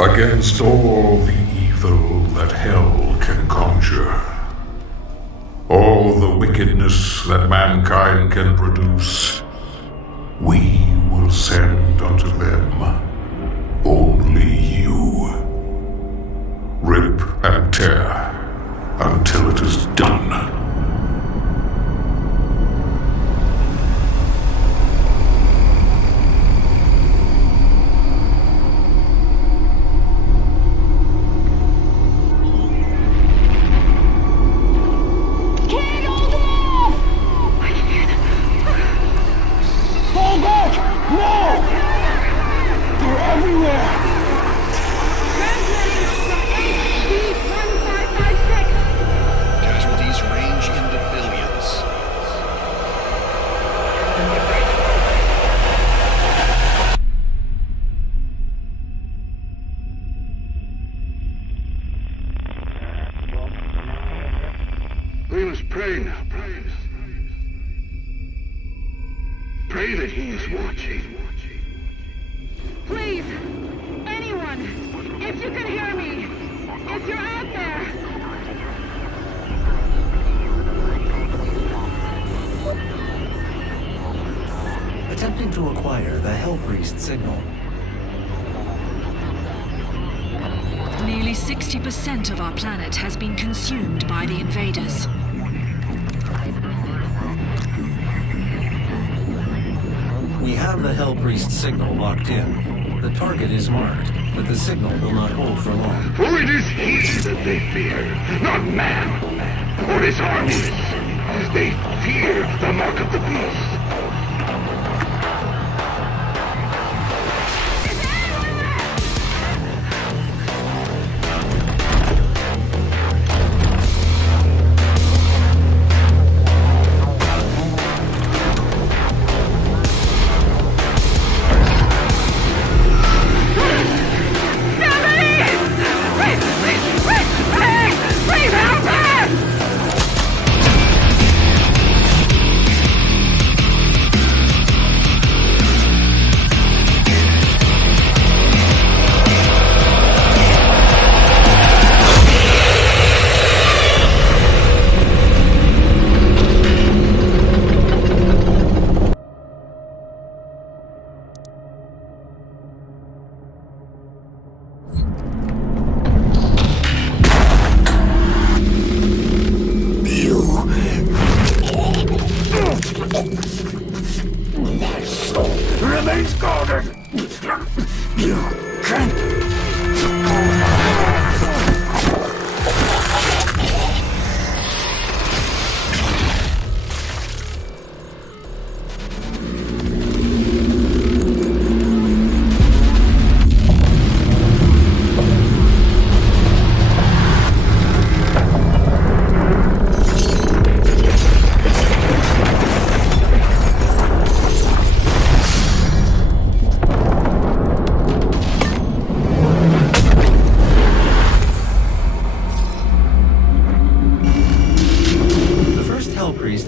Against all the evil that hell can conjure, all the wickedness that mankind can produce, we will send unto them only you. Rip and tear until it is done. We must pray now, brothers. Pray that he is watching. Please, anyone, if you can hear me, if you're out there. Attempting to acquire the Hell Priest signal. Nearly 60% of our planet has been consumed by the invaders. We have the Hell Priest signal locked in. The target is marked, but the signal will not hold for long. For it is he that they fear, not man, or his armies. They fear the mark of the beast. Remains guarded! You can't...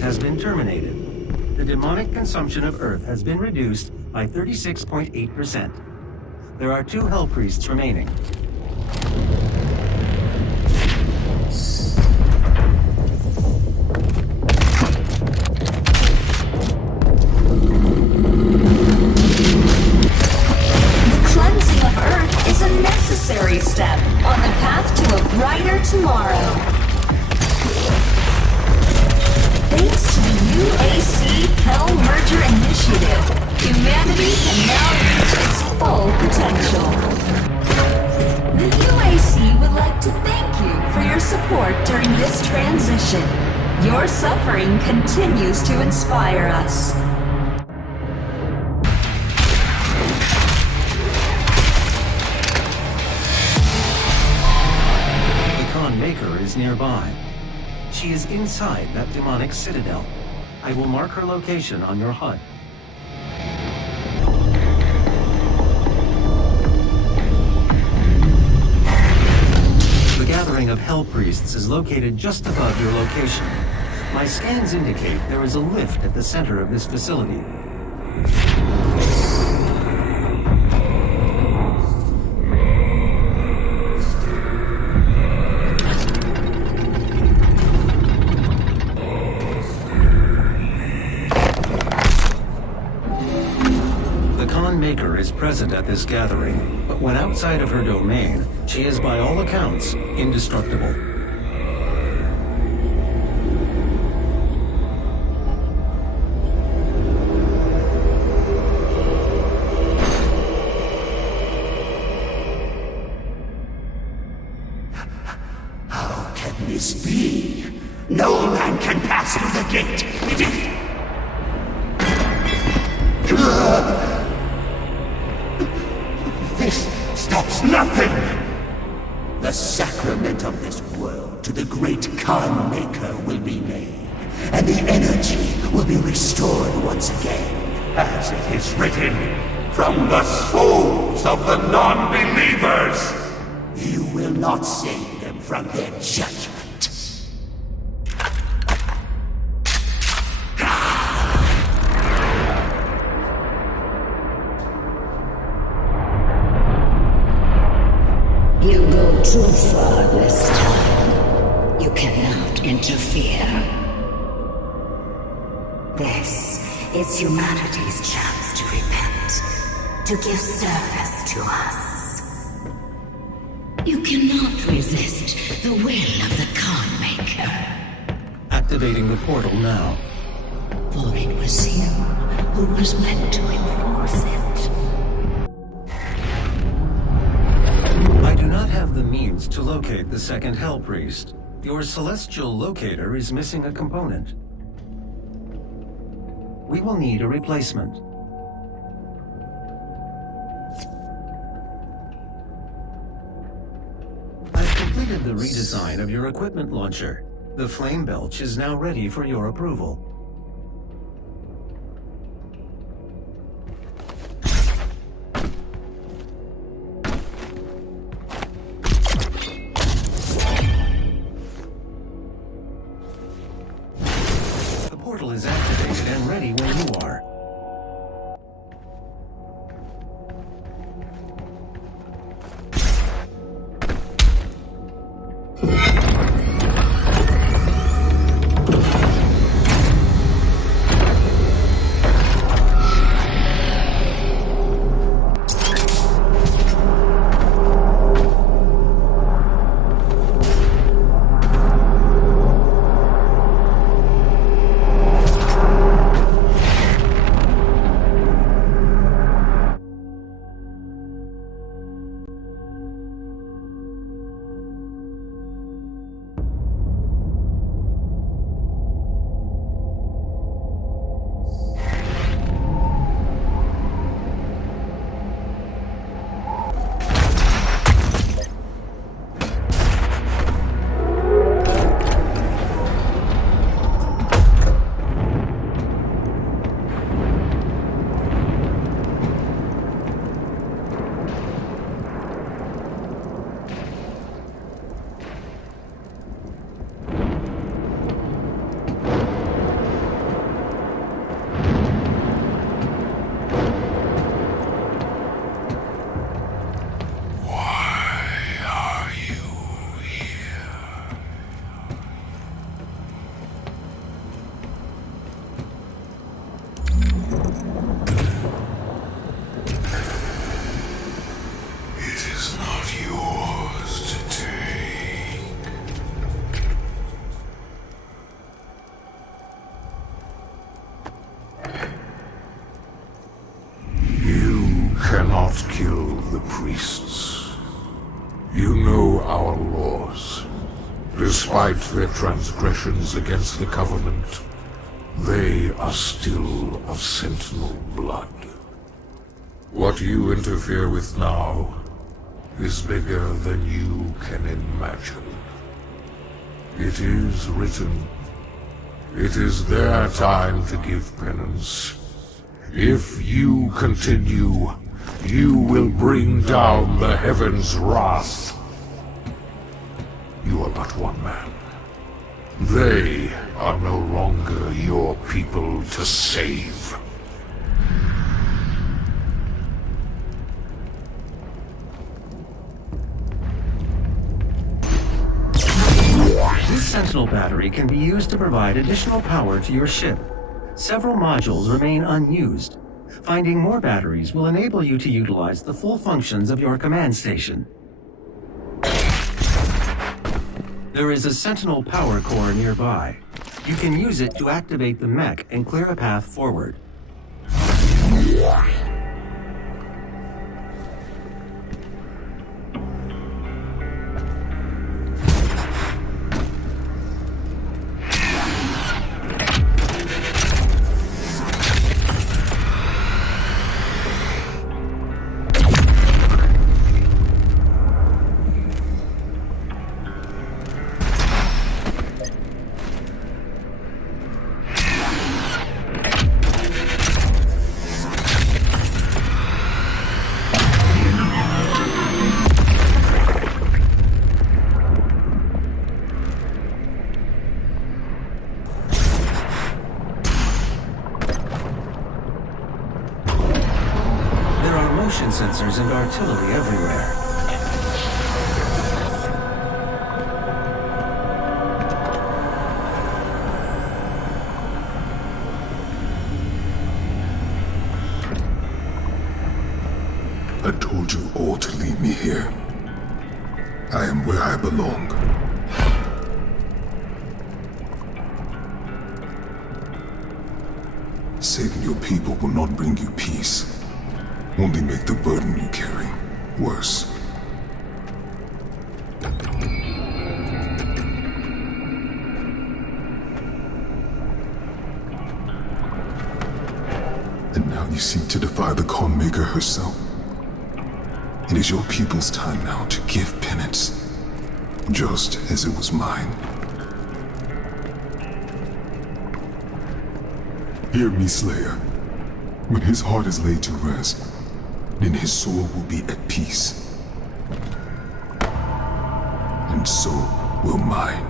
has been terminated. The demonic consumption of Earth has been reduced by 36.8%. There are 2 Hell Priests remaining. The cleansing of Earth is a necessary step on the path to a brighter tomorrow. Thanks to the UAC Hell Merger Initiative, humanity can now reach its full potential. The UAC would like to thank you for your support during this transition. Your suffering continues to inspire us. The Khan Maker is nearby. She is inside that demonic citadel. I will mark her location on your HUD. The gathering of Hell Priests is located just above your location. My scans indicate there is a lift at the center of this facility. present at this gathering, but when outside of her domain, she is by all accounts indestructible. How can this be? No man can pass through the gate. It is... This stops nothing! The sacrament of this world to the great Khan Maker will be made, and the energy will be restored once again, as it is written, from the souls of the non-believers! You will not save them from their judgment. You go too far this time. You cannot interfere. This is humanity's chance to repent, to give service to us. You cannot resist the will of the Khan Maker. Activating the portal now. For it was you who was meant to enforce it. I do not have the means to locate the second Hell Priest. Your celestial locator is missing a component. We will need a replacement. I've completed the redesign of your equipment launcher. The flame belch is now ready for your approval. The portal is activated and ready when you are. Cannot kill the priests. You know our laws. Despite their transgressions against the Covenant, they are still of Sentinel blood. What you interfere with now is bigger than you can imagine. It is written. It is their time to give penance. If you continue, you will bring down the heavens' wrath. You are but one man. They are no longer your people to save. This Sentinel battery can be used to provide additional power to your ship. Several modules remain unused. Finding more batteries will enable you to utilize the full functions of your command station. There is a Sentinel power core nearby. You can use it to activate the mech and clear a path forward. Motion sensors and artillery everywhere. I told you all to leave me here. I am where I belong. Saving your people will not bring you peace. Only make the burden you carry worse. And now you seek to defy the Calm Maker herself. It is your people's time now to give penance, just as it was mine. Hear me, Slayer. When his heart is laid to rest, then his soul will be at peace. And so will mine.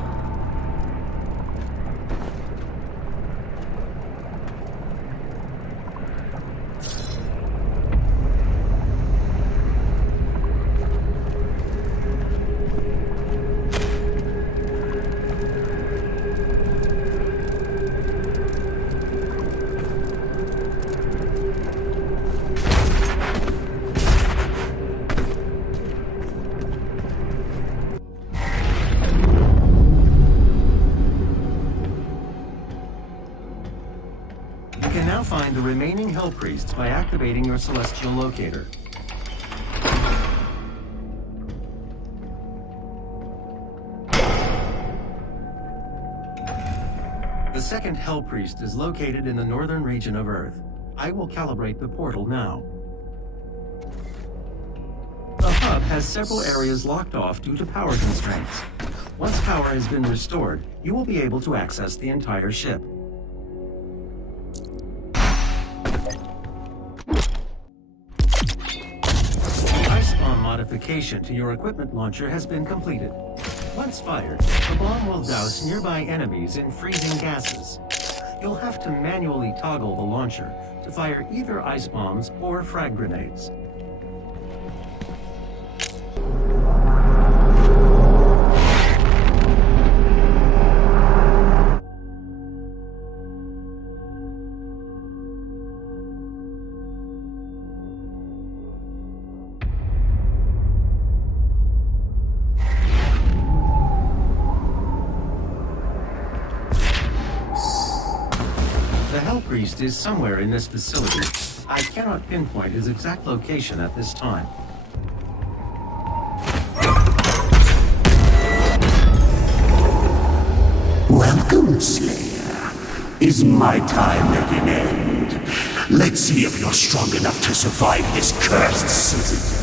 You can now find the remaining Hell Priests by activating your celestial locator. The second Hell Priest is located in the northern region of Earth. I will calibrate the portal now. The hub has several areas locked off due to power constraints. Once power has been restored, you will be able to access the entire ship. Modification to your equipment launcher has been completed. Once fired, the bomb will douse nearby enemies in freezing gases. You'll have to manually toggle the launcher to fire either ice bombs or frag grenades. The Hell Priest is somewhere in this facility. I cannot pinpoint his exact location at this time. Welcome, Slayer. Is my time at an end? Let's see if you're strong enough to survive this cursed city.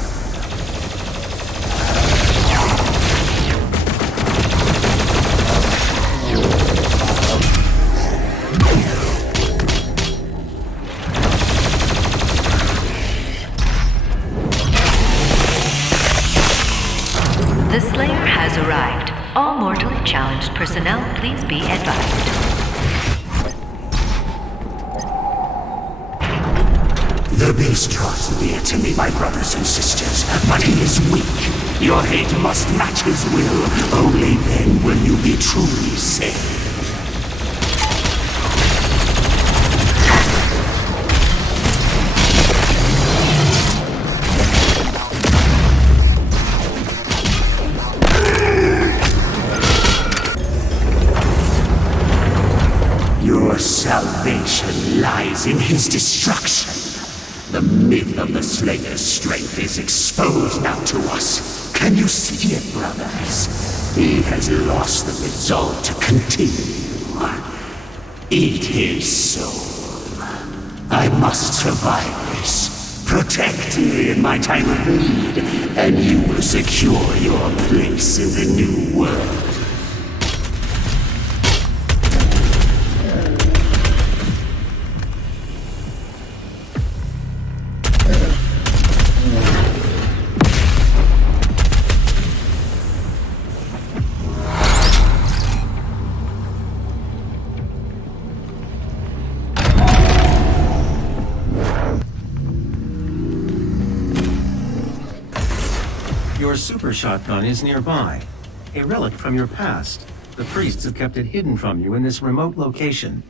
The Slayer has arrived. All mortally challenged personnel, please be advised. The beast draws near to me, my brothers and sisters, but he is weak. Your hate must match his will. Only then will you be truly saved. lies in his destruction. The myth of the Slayer's strength is exposed now to us. Can you see it, brothers? He has lost the resolve to continue. Eat his soul. I must survive this. Protect me in my time of need, and you will secure your place in the new world. Your super shotgun is nearby. A relic from your past. The priests have kept it hidden from you in this remote location.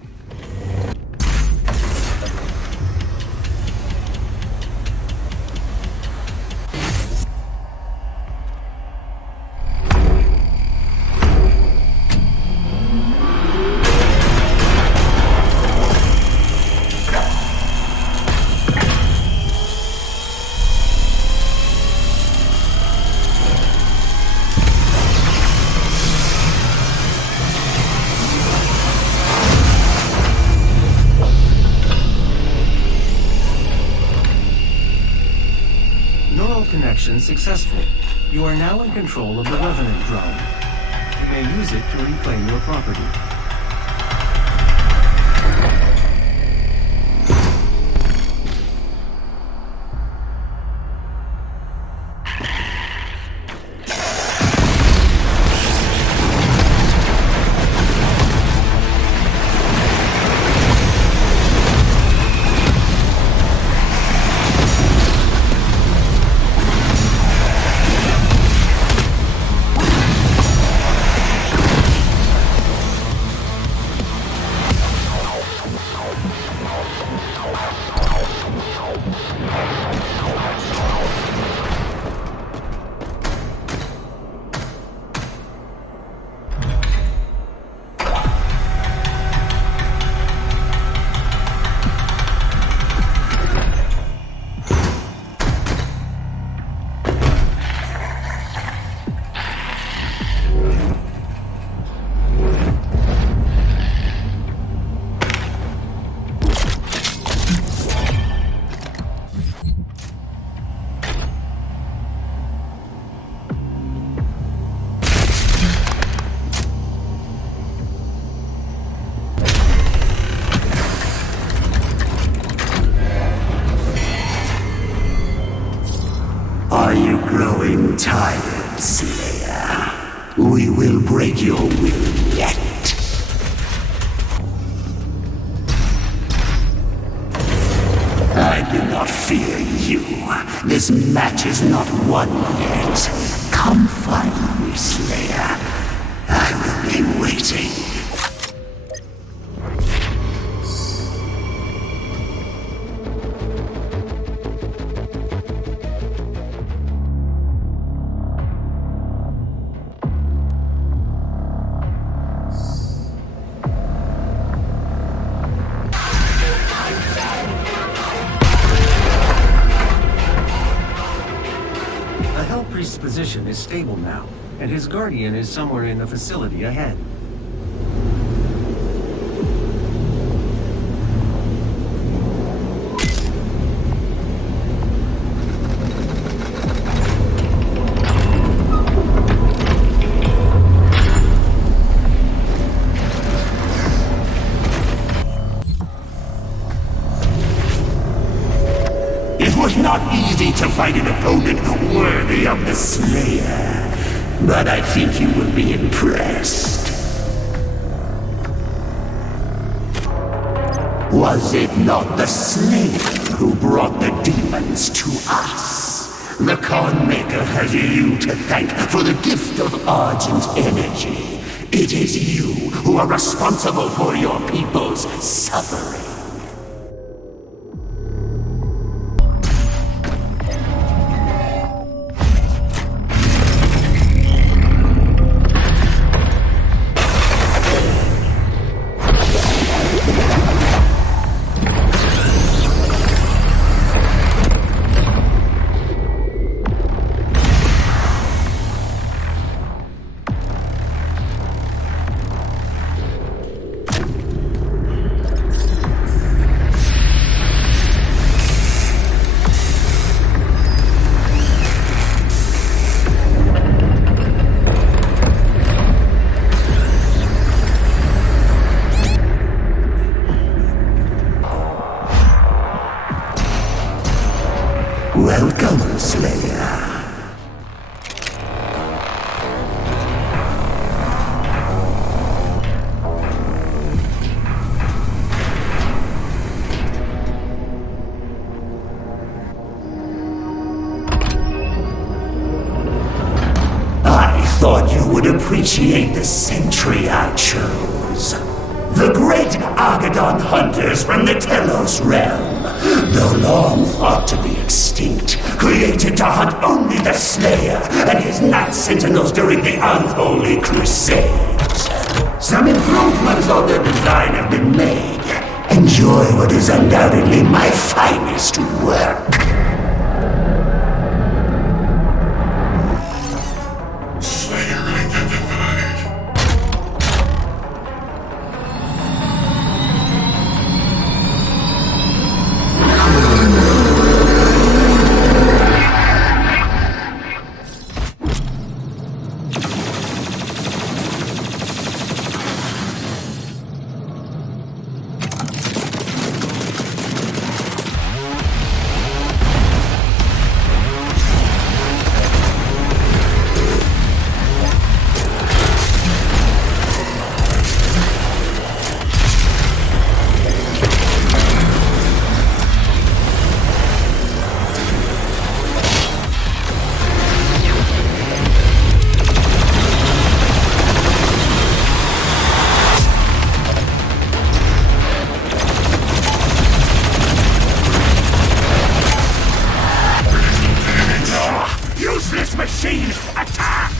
Connection successful. You are now in control of the Revenant drone. You may use it to reclaim your property. Are you growing tired, Slayer? We will break your will yet. I do not fear you. This match is not won yet. Come find me, Slayer. I will be waiting. Priest's position is stable now, and his guardian is somewhere in the facility ahead. It was not easy to find an opponent worthy of the Slayer, but I think you will be impressed. Was it not the Slayer who brought the demons to us? The Khan Maker has you to thank for the gift of Argent energy. It is you who are responsible for your people's suffering. Slayer. I thought you would appreciate the sentry I chose. The great Argadon hunters from the Telos realm, though long thought to be extinct, created to hunt only the Slayer and his Night Sentinels during the Unholy Crusades. Some improvements on their design have been made. Enjoy what is undoubtedly my finest work. Slayer identified. Useless machine, attack!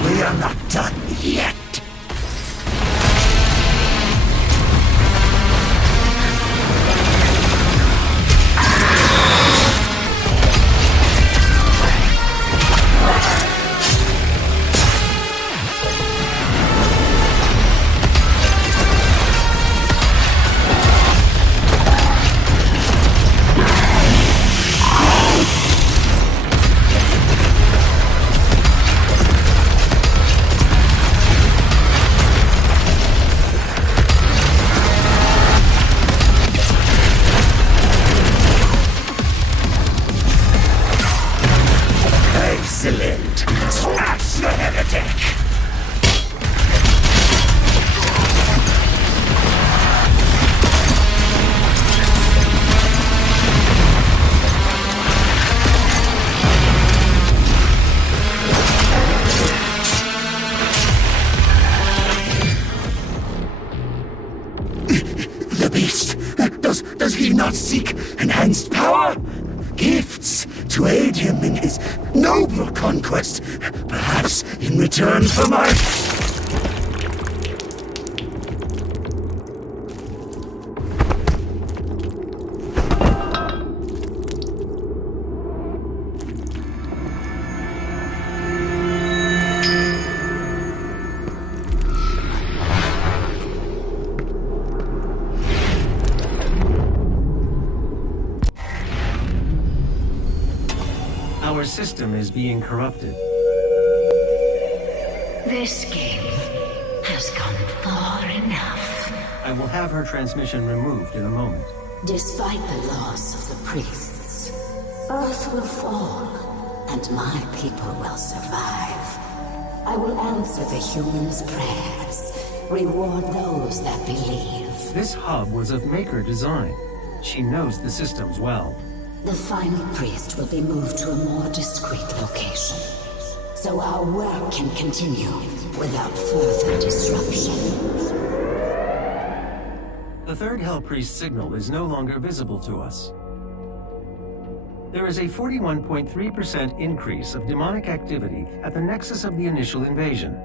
We are not done yet. Excellent! Smash the heretic! The beast! Does he not seek enhanced power? Gifts to aid him in his noble conquest, perhaps in return for my... Our system is being corrupted. This game has gone far enough. I will have her transmission removed in a moment. Despite the loss of the priests, Earth will fall, and my people will survive. I will answer the humans' prayers, reward those that believe. This hub was of Maker design. She knows the systems well. The final priest will be moved to a more discreet location, so our work can continue without further disruption. The third Hell Priest signal is no longer visible to us. There is a 41.3% increase of demonic activity at the nexus of the initial invasion.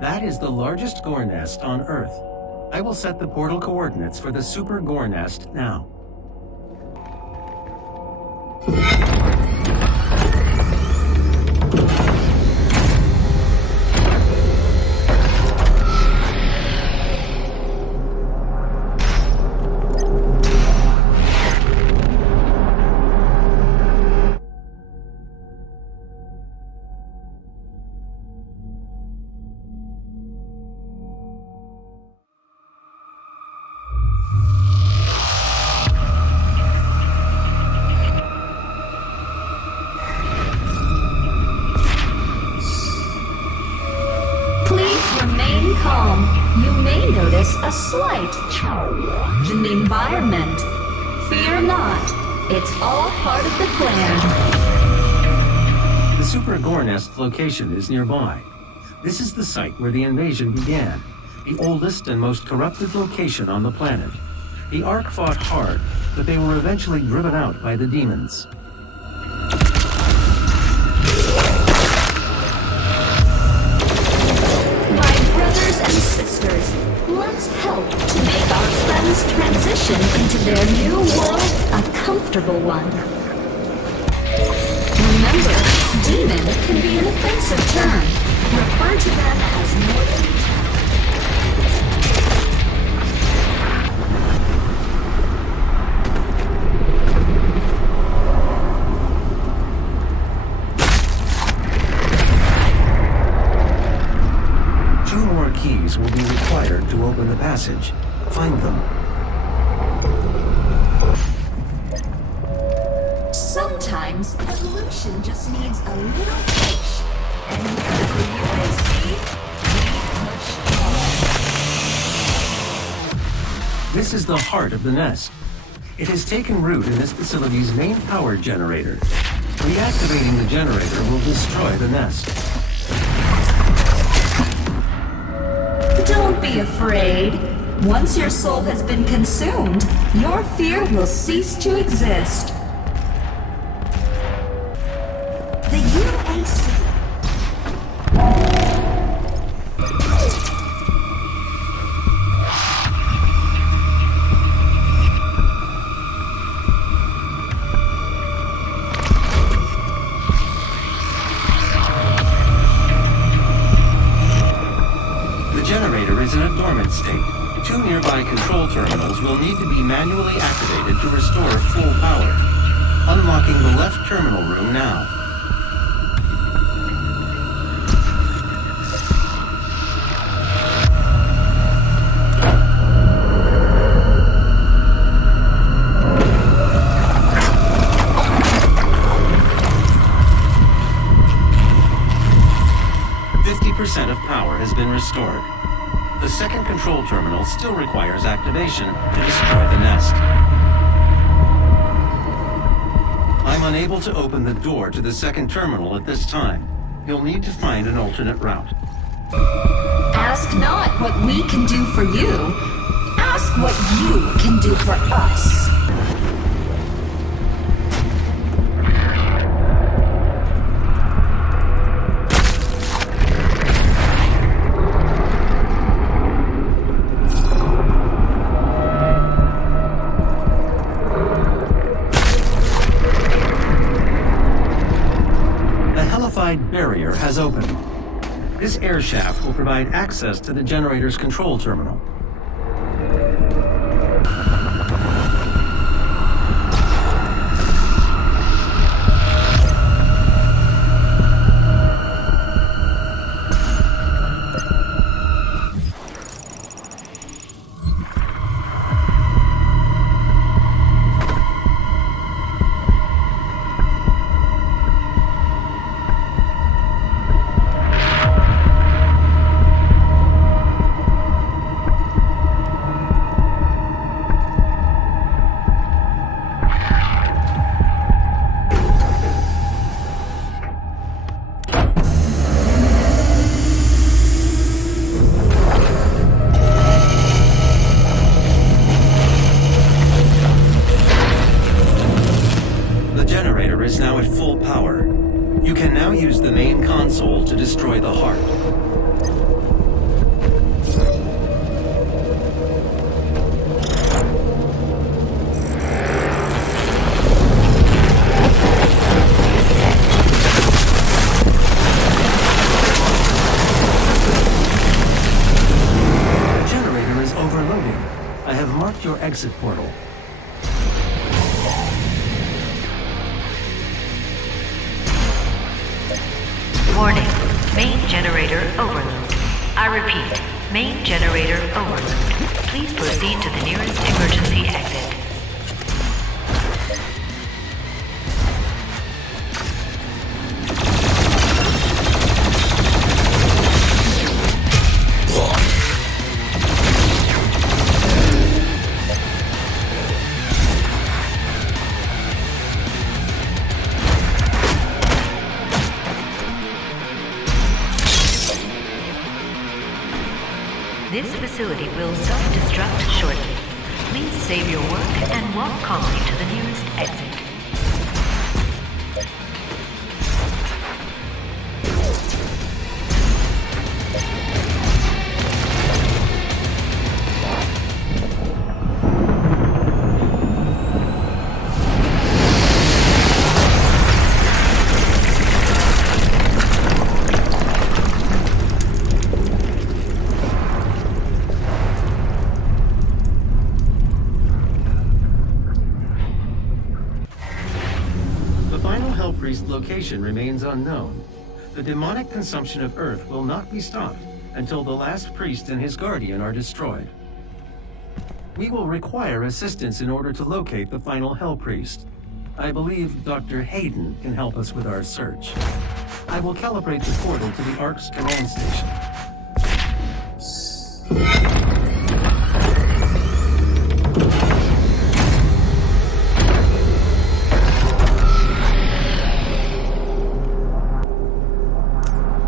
That is the largest gore nest on Earth. I will set the portal coordinates for the super gore nest now. calm, you may notice a slight change in the environment. Fear not, it's all part of the plan. The Super Gore Nest location is nearby. This is the site where the invasion began, the oldest and most corrupted location on the planet. The Ark fought hard, but they were eventually driven out by the demons. My brothers and sisters, let's help to make our friends transition into their new world a comfortable one. Remember, demon can be an offensive term. Refer to them as mortal. Keys will be required to open the passage. Find them. Sometimes evolution just needs a little push. And here at the UAC, we push. This is the heart of the nest. It has taken root in this facility's main power generator. Reactivating the generator will destroy the nest. Don't be afraid. Once your soul has been consumed, your fear will cease to exist. The UAC. 2 nearby control terminals will need to be manually activated to restore full power. Unlocking the left terminal room now. Of power has been restored. The second control terminal still requires activation to destroy the nest. I'm unable to open the door to the second terminal at this time. You'll need to find an alternate route. Ask not what we can do for you. Ask what you can do for us. Barrier has opened. This air shaft will provide access to the generator's control terminal. Is now at full power. You can now use the main console to destroy the heart. The generator is overloading. I have marked your exit portal. Warning, main generator overload. I repeat, main generator overload. Please proceed to the nearest emergency exit. This facility will self-destruct shortly. Please save your work and walk calmly to the nearest exit. Location remains unknown. The demonic consumption of Earth will not be stopped until the last priest and his guardian are destroyed. We will require assistance in order to locate the final Hell Priest. I believe Dr. Hayden can help us with our search. I will calibrate the portal to the Ark's command station.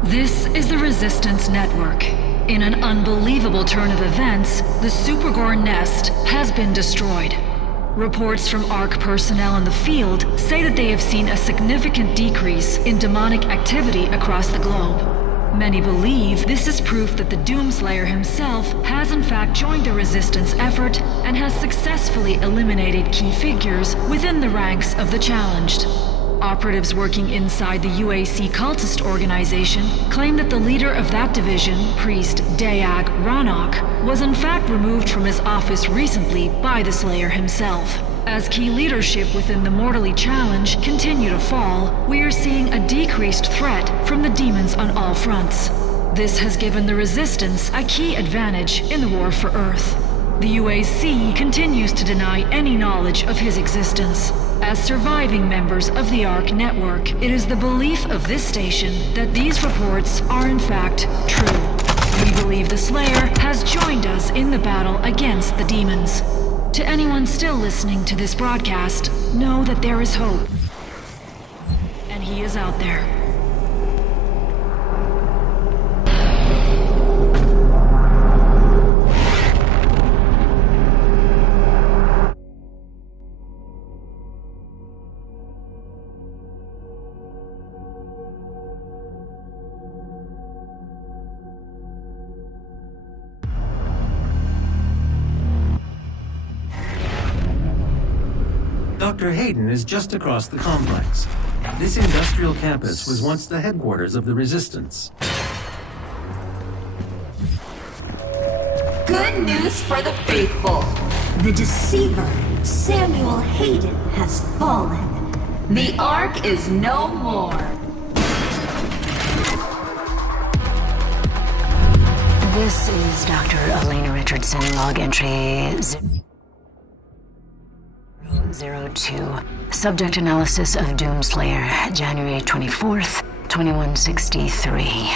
This is the Resistance Network. In an unbelievable turn of events, the Supergore nest has been destroyed. Reports from ARC personnel in the field say that they have seen a significant decrease in demonic activity across the globe. Many believe this is proof that the Doomslayer himself has in fact joined the Resistance effort and has successfully eliminated key figures within the ranks of the challenged. Operatives working inside the UAC cultist organization claim that the leader of that division, Priest Dayag Ranok, was in fact removed from his office recently by the Slayer himself. As key leadership within the Mortally Challenge continue to fall, we are seeing a decreased threat from the demons on all fronts. This has given the Resistance a key advantage in the war for Earth. The UAC continues to deny any knowledge of his existence. As surviving members of the ARC network, it is the belief of this station that these reports are in fact true. We believe the Slayer has joined us in the battle against the demons. To anyone still listening to this broadcast, know that there is hope. And he is out there. Dr. Hayden is just across the complex. This industrial campus was once the headquarters of the Resistance. Good news for the faithful. The deceiver, Samuel Hayden, has fallen. The Ark is no more. This is Dr. Elena Richardson, log entry 02. Subject analysis of Doomslayer, January 24th, 2163.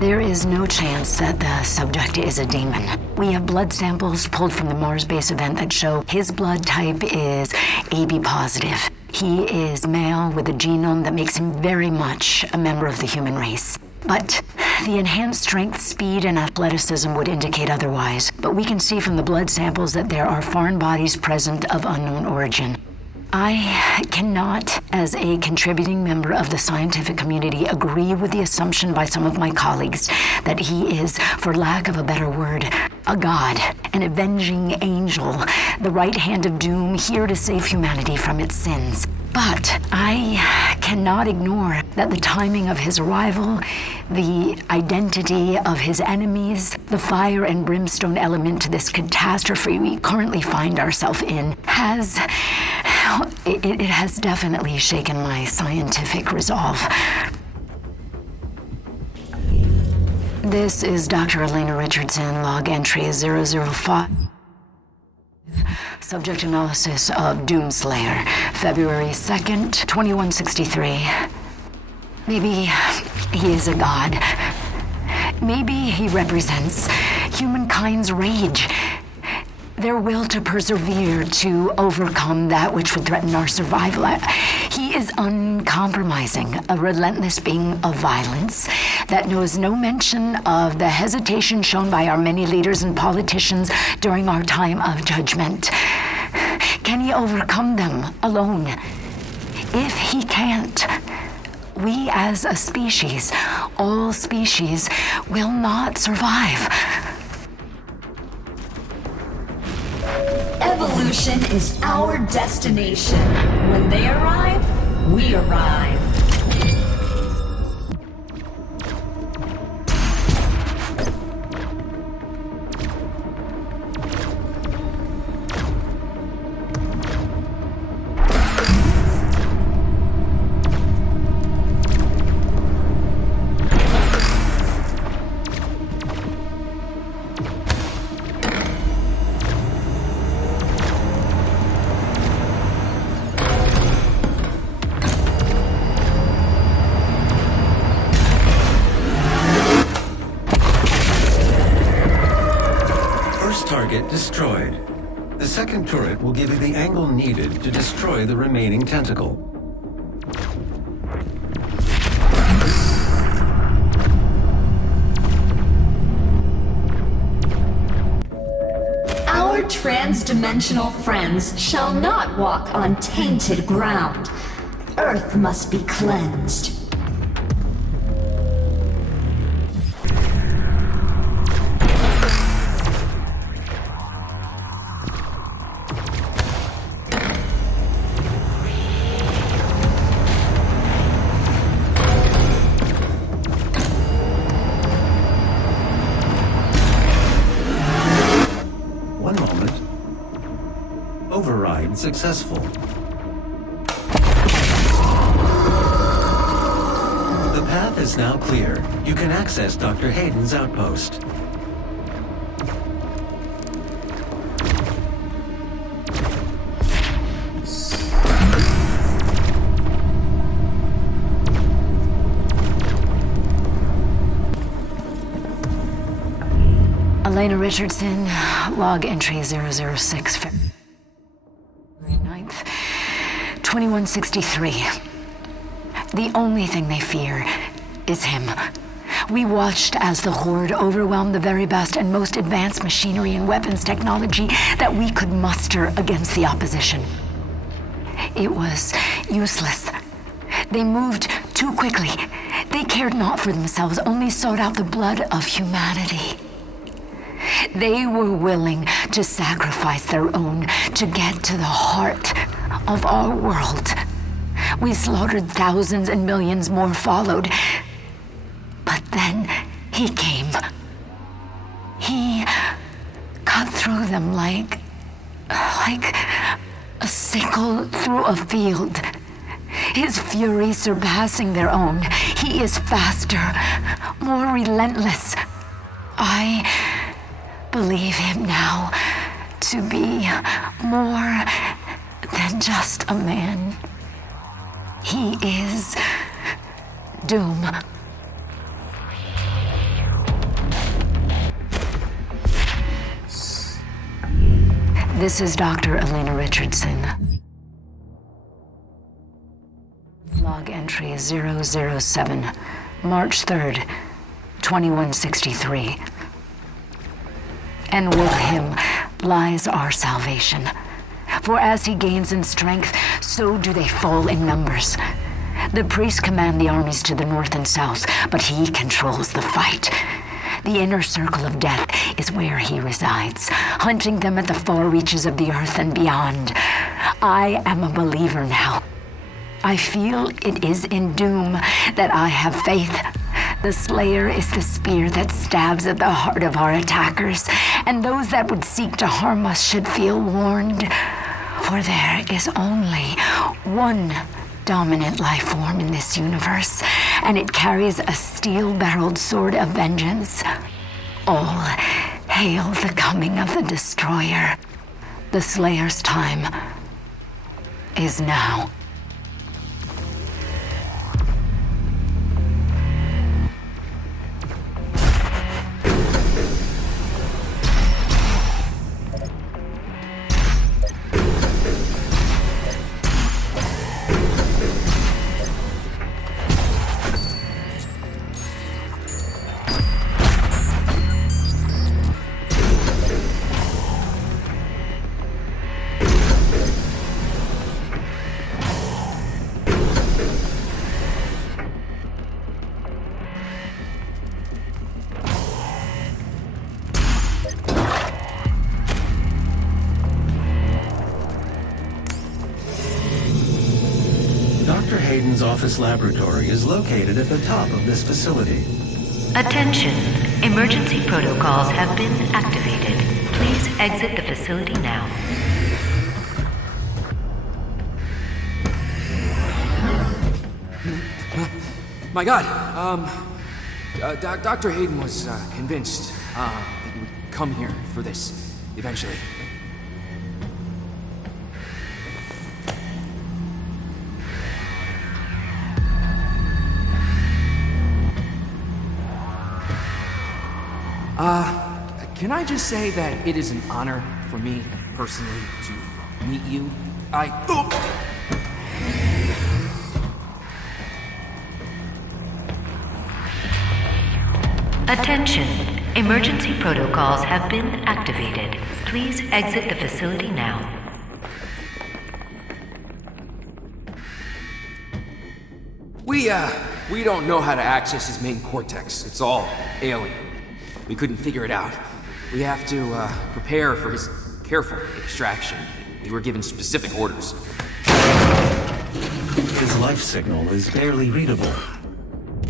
There is no chance that the subject is a demon. We have blood samples pulled from the Mars base event that show his blood type is AB positive. He is male with a genome that makes him very much a member of the human race. But the enhanced strength, speed, and athleticism would indicate otherwise. But we can see from the blood samples that there are foreign bodies present of unknown origin. I cannot, as a contributing member of the scientific community, agree with the assumption by some of my colleagues that he is, for lack of a better word, a god, an avenging angel, the right hand of doom, here to save humanity from its sins. But I cannot ignore that the timing of his arrival, the identity of his enemies, the fire and brimstone element to this catastrophe we currently find ourselves in it has definitely shaken my scientific resolve. This is Dr. Elena Richardson, log entry 005. Subject analysis of Doomslayer, February 2nd, 2163. Maybe he is a god. Maybe he represents humankind's rage, their will to persevere, to overcome that which would threaten our survival. He is uncompromising, a relentless being of violence that knows no mention of the hesitation shown by our many leaders and politicians during our time of judgment. Can he overcome them alone? If he can't, we as a species, all species, will not survive. Evolution is our destination. When they arrive, we arrive. Target destroyed. The second turret will give you the angle needed to destroy the remaining tentacle. Our trans-dimensional friends shall not walk on tainted ground. Earth must be cleansed. Override successful. The path is now clear. You can access Dr. Hayden's outpost. Elena Richardson, log entry 006, February 9th, 2163. The only thing they fear is him. We watched as the Horde overwhelmed the very best and most advanced machinery and weapons technology that we could muster against the opposition. It was useless. They moved too quickly. They cared not for themselves, only sought out the blood of humanity. They were willing to sacrifice their own to get to the heart of our world. We slaughtered thousands and millions more followed. But then he came. He cut through them like a sickle through a field. His fury surpassing their own. He is faster, more relentless. I believe him now to be more than just a man. He is Doom. This is Dr. Elena Richardson. Log entry 007, March 3rd, 2163. And with him lies our salvation. For as he gains in strength, so do they fall in numbers. The priests command the armies to the north and south, but he controls the fight. The inner circle of death is where he resides, hunting them at the far reaches of the earth and beyond. I am a believer now. I feel it is in Doom that I have faith. The Slayer is the spear that stabs at the heart of our attackers, and those that would seek to harm us should feel warned. For there is only one dominant life form in this universe, and it carries a steel-barreled sword of vengeance. All hail the coming of the Destroyer. The Slayer's time is now. Dr. Hayden's office laboratory is located at the top of this facility. Attention. Emergency protocols have been activated. Please exit the facility now. My God, Dr. Hayden was convinced that you would come here for this eventually. Can I just say that it is an honor for me personally to meet you? Attention. Emergency protocols have been activated. Please exit the facility now. We don't know how to access his main cortex. It's all alien. We couldn't figure it out. We have to prepare for his careful extraction. We were given specific orders. His life signal is barely readable.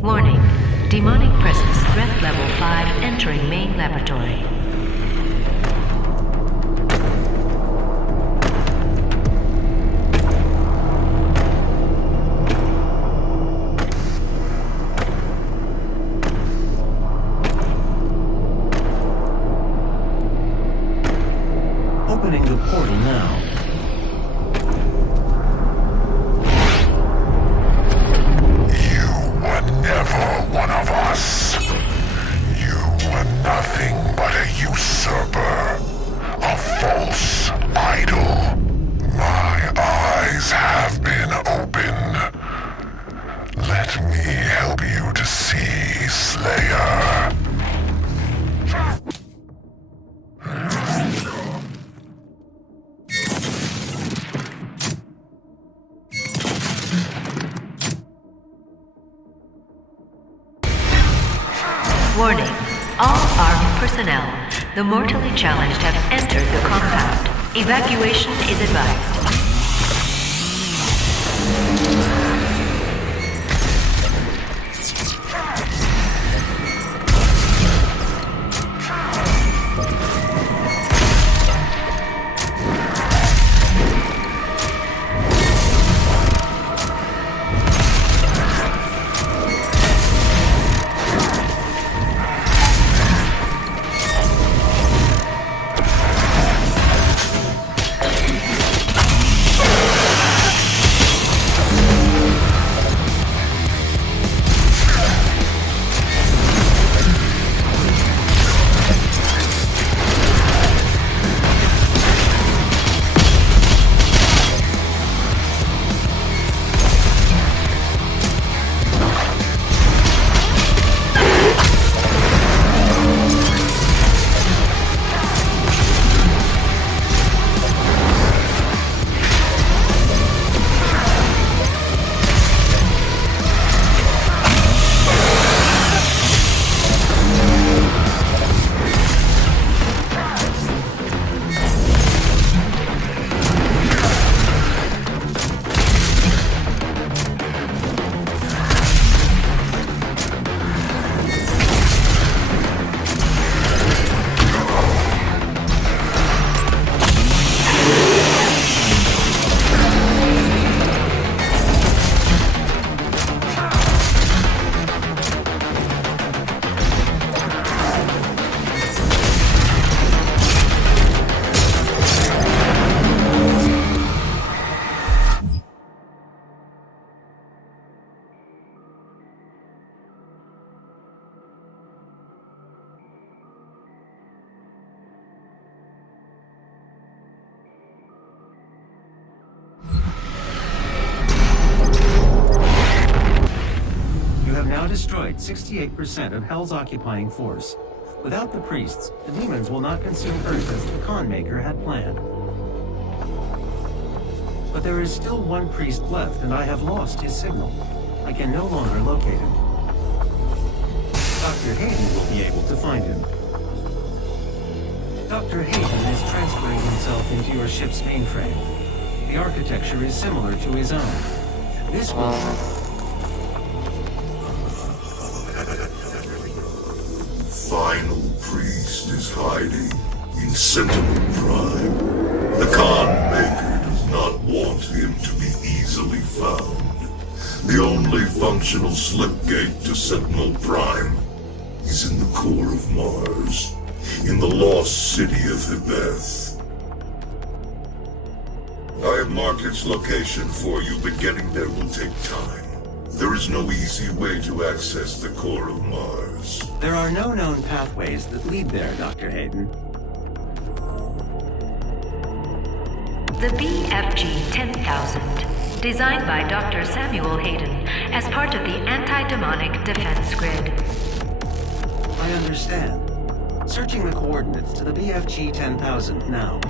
Warning. Demonic presence threat level 5 entering main laboratory. Opening the portal now. You were never one of us. You were nothing but a usurper, a false idol. My eyes have been opened. Let me help you to see, Slayer. Warning. All armed personnel. The mortally challenged have entered the compound. Evacuation is advised. 68% of Hell's occupying force. Without the priests, the demons will not consume Earth as the Khan Maker had planned. But there is still one priest left, and I have lost his signal. I can no longer locate him. Dr. Hayden will be able to find him. Dr. Hayden is transferring himself into your ship's mainframe. The architecture is similar to his own. This will... Final priest is hiding in Sentinel Prime. The Khan Maker does not want him to be easily found. The only functional slipgate to Sentinel Prime is in the core of Mars, in the lost city of Hebeth. I have marked its location for you, but getting there will take time. There is no easy way to access the core of Mars. There are no known pathways that lead there, Dr. Hayden. The BFG 10,000, designed by Dr. Samuel Hayden as part of the anti-demonic defense grid. I understand. Searching the coordinates to the BFG 10,000 now.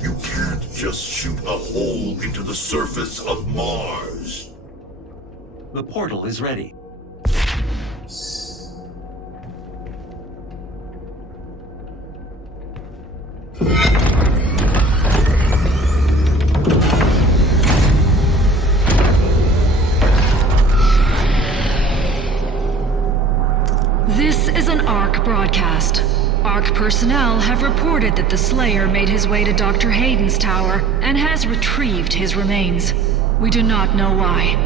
You can't just shoot a hole into the surface of Mars. The portal is ready. This is an ARC broadcast. ARC personnel have reported that the Slayer made his way to Dr. Hayden's tower and has retrieved his remains. We do not know why.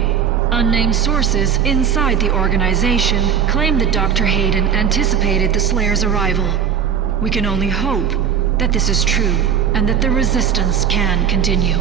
Unnamed sources inside the organization claim that Dr. Hayden anticipated the Slayer's arrival. We can only hope that this is true and that the resistance can continue.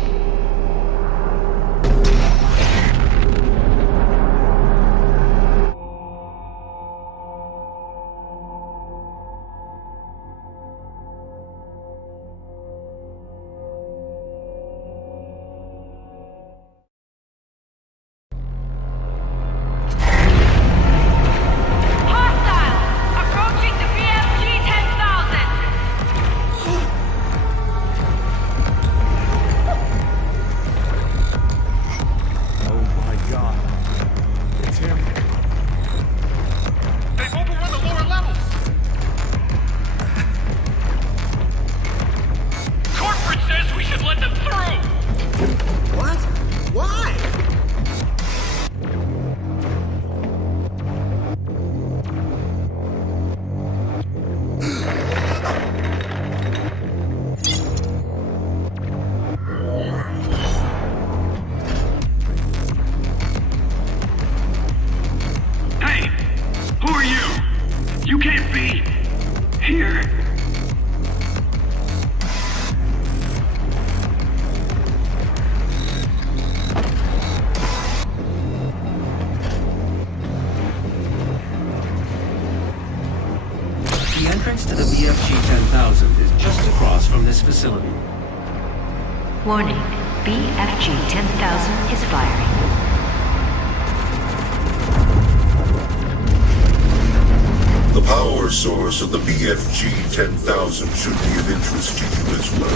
The entrance to the BFG 10,000 is just across from this facility. Warning, BFG 10,000 is firing. The power source of the BFG 10,000 should be of interest to you as well.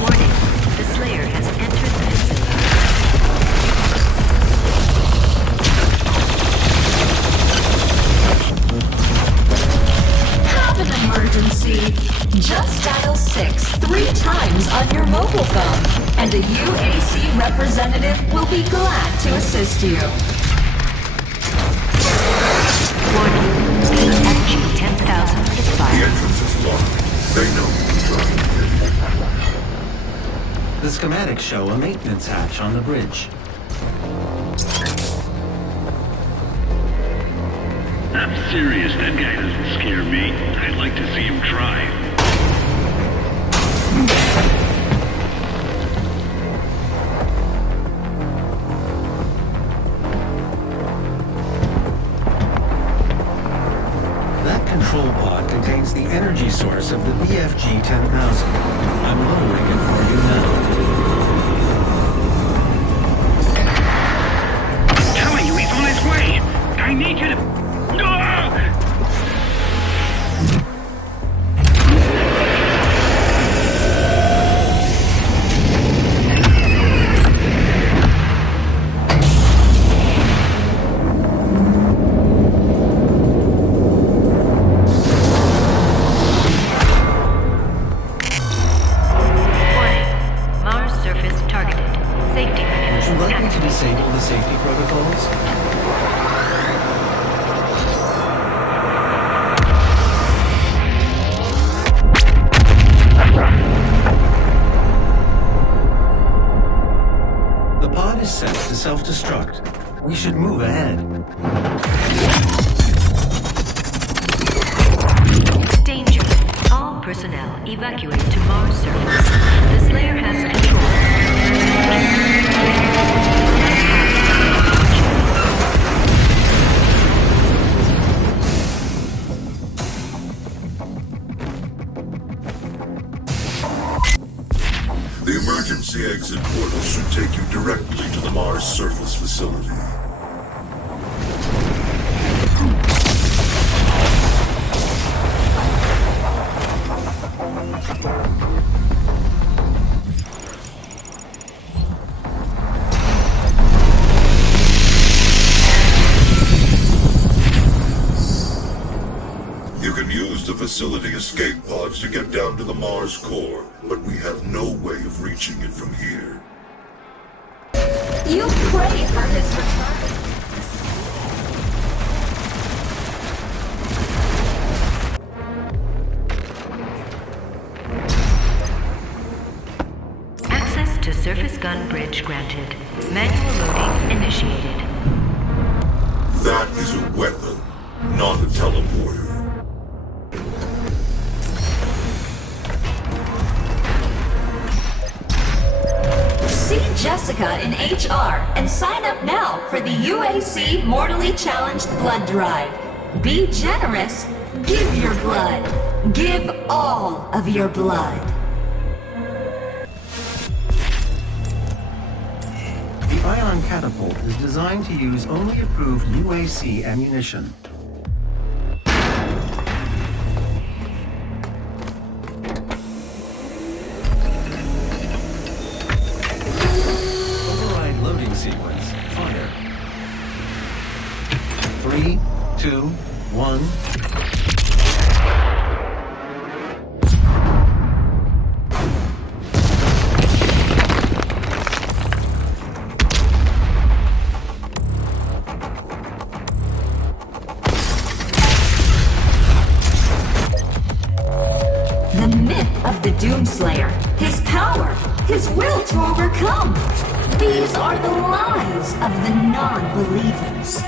Warning, the Slayer has entered the facility. Have an emergency. Just dial 6 3 times on your mobile phone, and a UAC representative will be glad to assist you. Warning, BFG 10,000 is The firing. entrance is locked. They know you're trying. The schematics show a maintenance hatch on the bridge. I'm serious, that guy doesn't scare me. I'd like to see him try. That control pod contains the energy source of the BFG 10,000. I'm lowering it for you now. Access Would you like me to activated. disable the safety protocols? The pod is set to self-destruct. We should move ahead. Danger. All personnel evacuate to Mars surface. The Slayer has control. The emergency exit portal should take you directly to the Mars surface facility. You can use the facility escape pods to get down to the Mars core, but we have no way of reaching it from here. You prayed for his return. Access to surface gun bridge granted. Manual loading initiated. That is a weapon, not a teleporter. See Jessica in HR and sign up now for the UAC Mortally Challenged Blood Drive. Be generous. Give your blood. Give all of your blood. The ion catapult is designed to use only approved UAC ammunition. Override loading sequence. Fire. 3, 2, 1. The myth of the Doomslayer, his power, his will to overcome. These are the lies of the non-believers.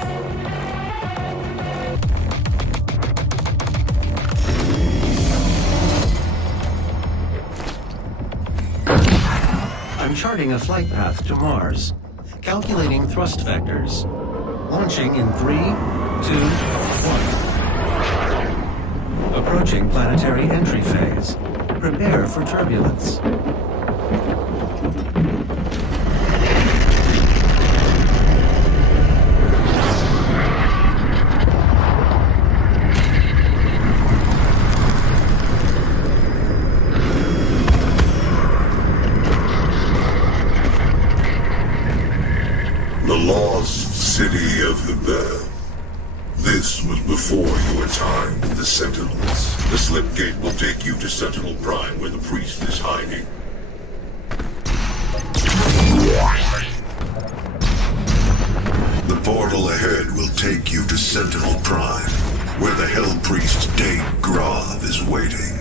I'm charting a flight path to Mars. Calculating thrust vectors. Launching in 3, 2, 1. Approaching planetary entry phase. Prepare for turbulence. The lost city of the Bell. This was before your time with the Sentinels. The slip gate will take you to Sentinel Prime where the priest is hiding. The portal ahead will take you to Sentinel Prime, where the Hell Priest Dane Grav is waiting.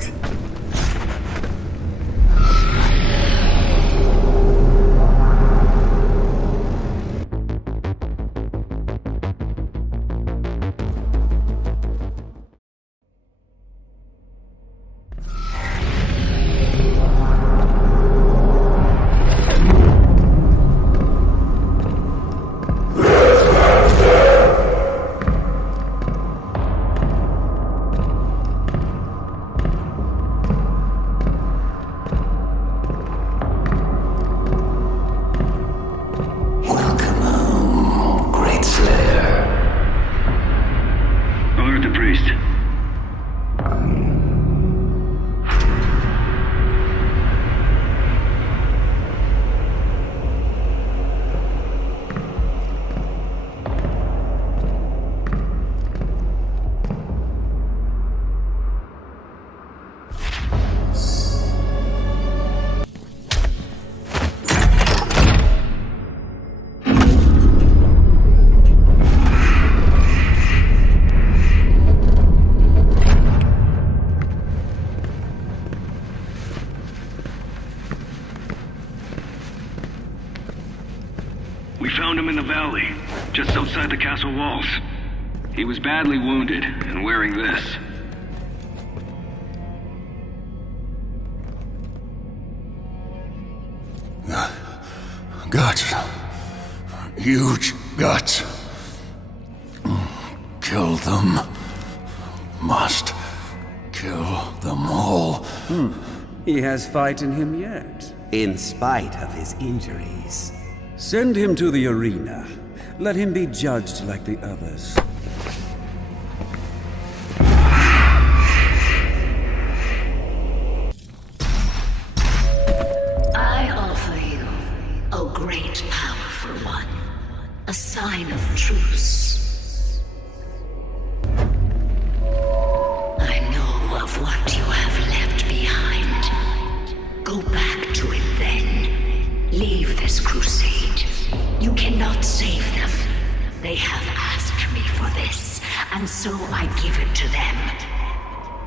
We found him in the valley, just outside the castle walls. He was badly wounded and wearing this. Guts. Huge guts. Kill them. Must kill them all. He has fight in him yet. In spite of his injuries. Send him to the arena. Let him be judged like the others. I offer you, O great powerful one, a sign of truce. I know of what you have left behind. Go back to it then. Leave this crusade. You cannot save them. They have asked me for this, and so I give it to them.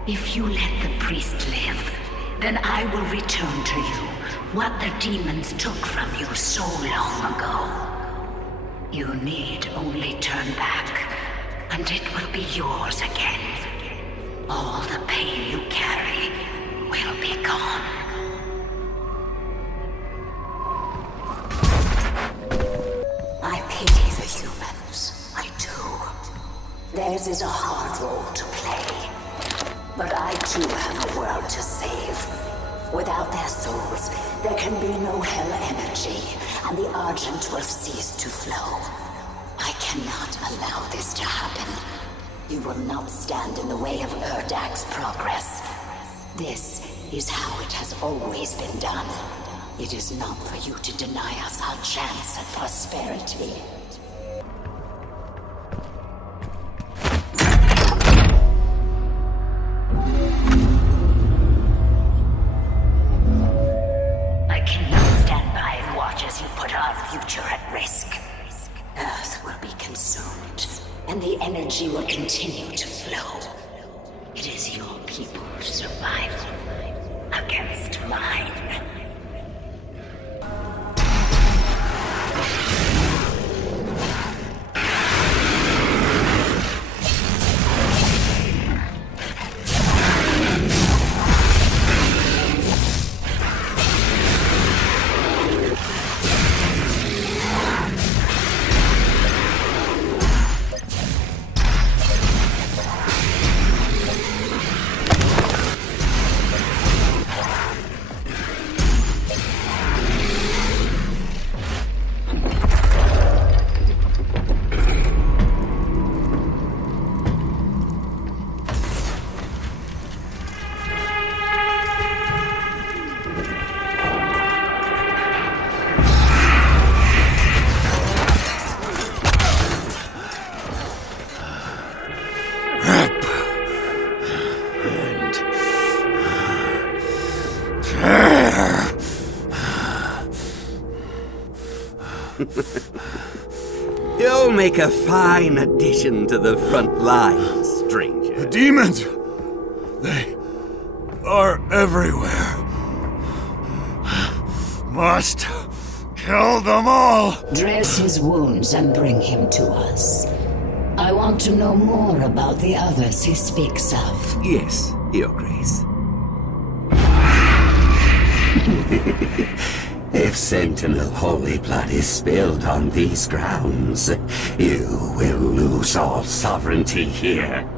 If you let the priest live, then I will return to you what the demons took from you so long ago. You need only turn back, and it will be yours again. All the pain you carry will be gone. I pity the humans. I do. Theirs is a hard role to play. But I too have a world to save. Without their souls, there can be no hell energy, and the Argent will cease to flow. I cannot allow this to happen. You will not stand in the way of Erdak's progress. This is how it has always been done. It is not for you to deny us our chance at prosperity. I cannot stand by and watch as you put our future at risk. Earth will be consumed, and the energy will continue to flow. It is your people's survival against mine. You'll make a fine addition to the front lines, stranger. The demons! They are everywhere. Must kill them all! Dress his wounds and bring him to us. I want to know more about the others he speaks of. Yes, Your Grace. If Sentinel holy blood is spilled on these grounds, you will lose all sovereignty here.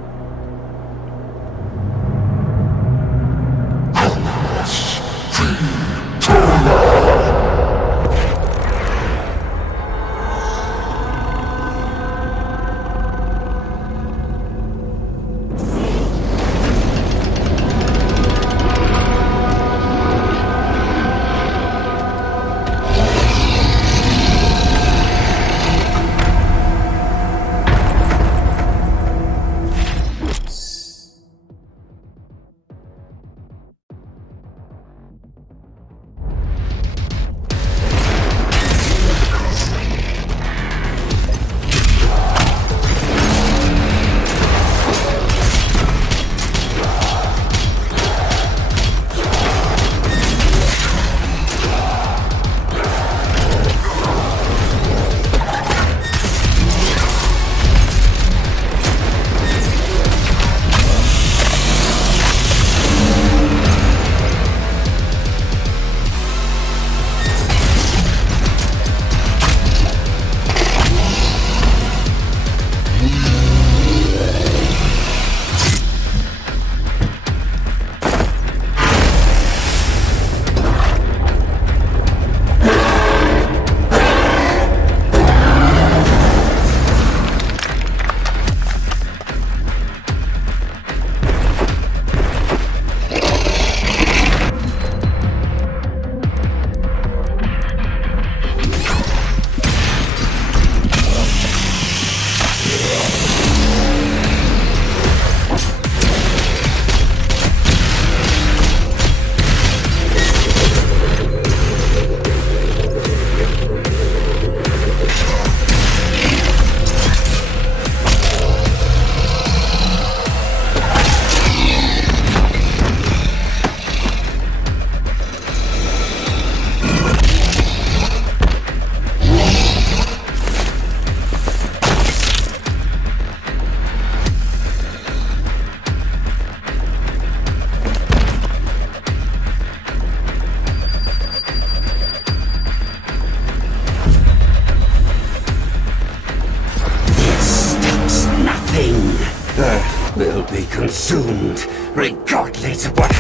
be consumed, regardless of what...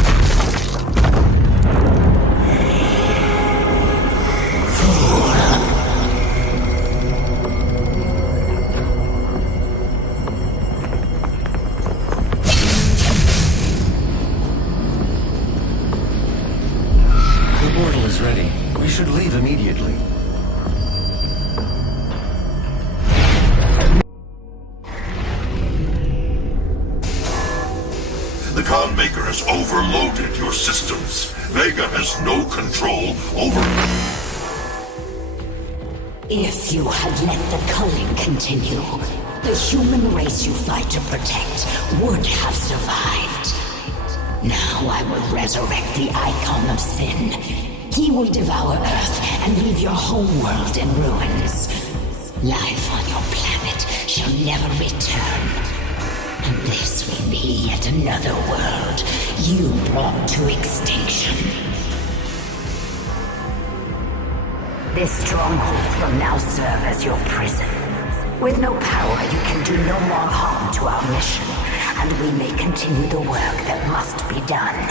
The portal is ready. We should leave immediately. The Khan Maker has overloaded your systems. Vega has no control over... If you had let the culling continue, the human race you fight to protect would have survived. Now I will resurrect the icon of sin. He will devour Earth and leave your homeworld in ruins. Life on your planet shall never return. And this will be yet another world you brought to extinction. This stronghold will now serve as your prison. With no power, you can do no more harm to our mission, and we may continue the work that must be done.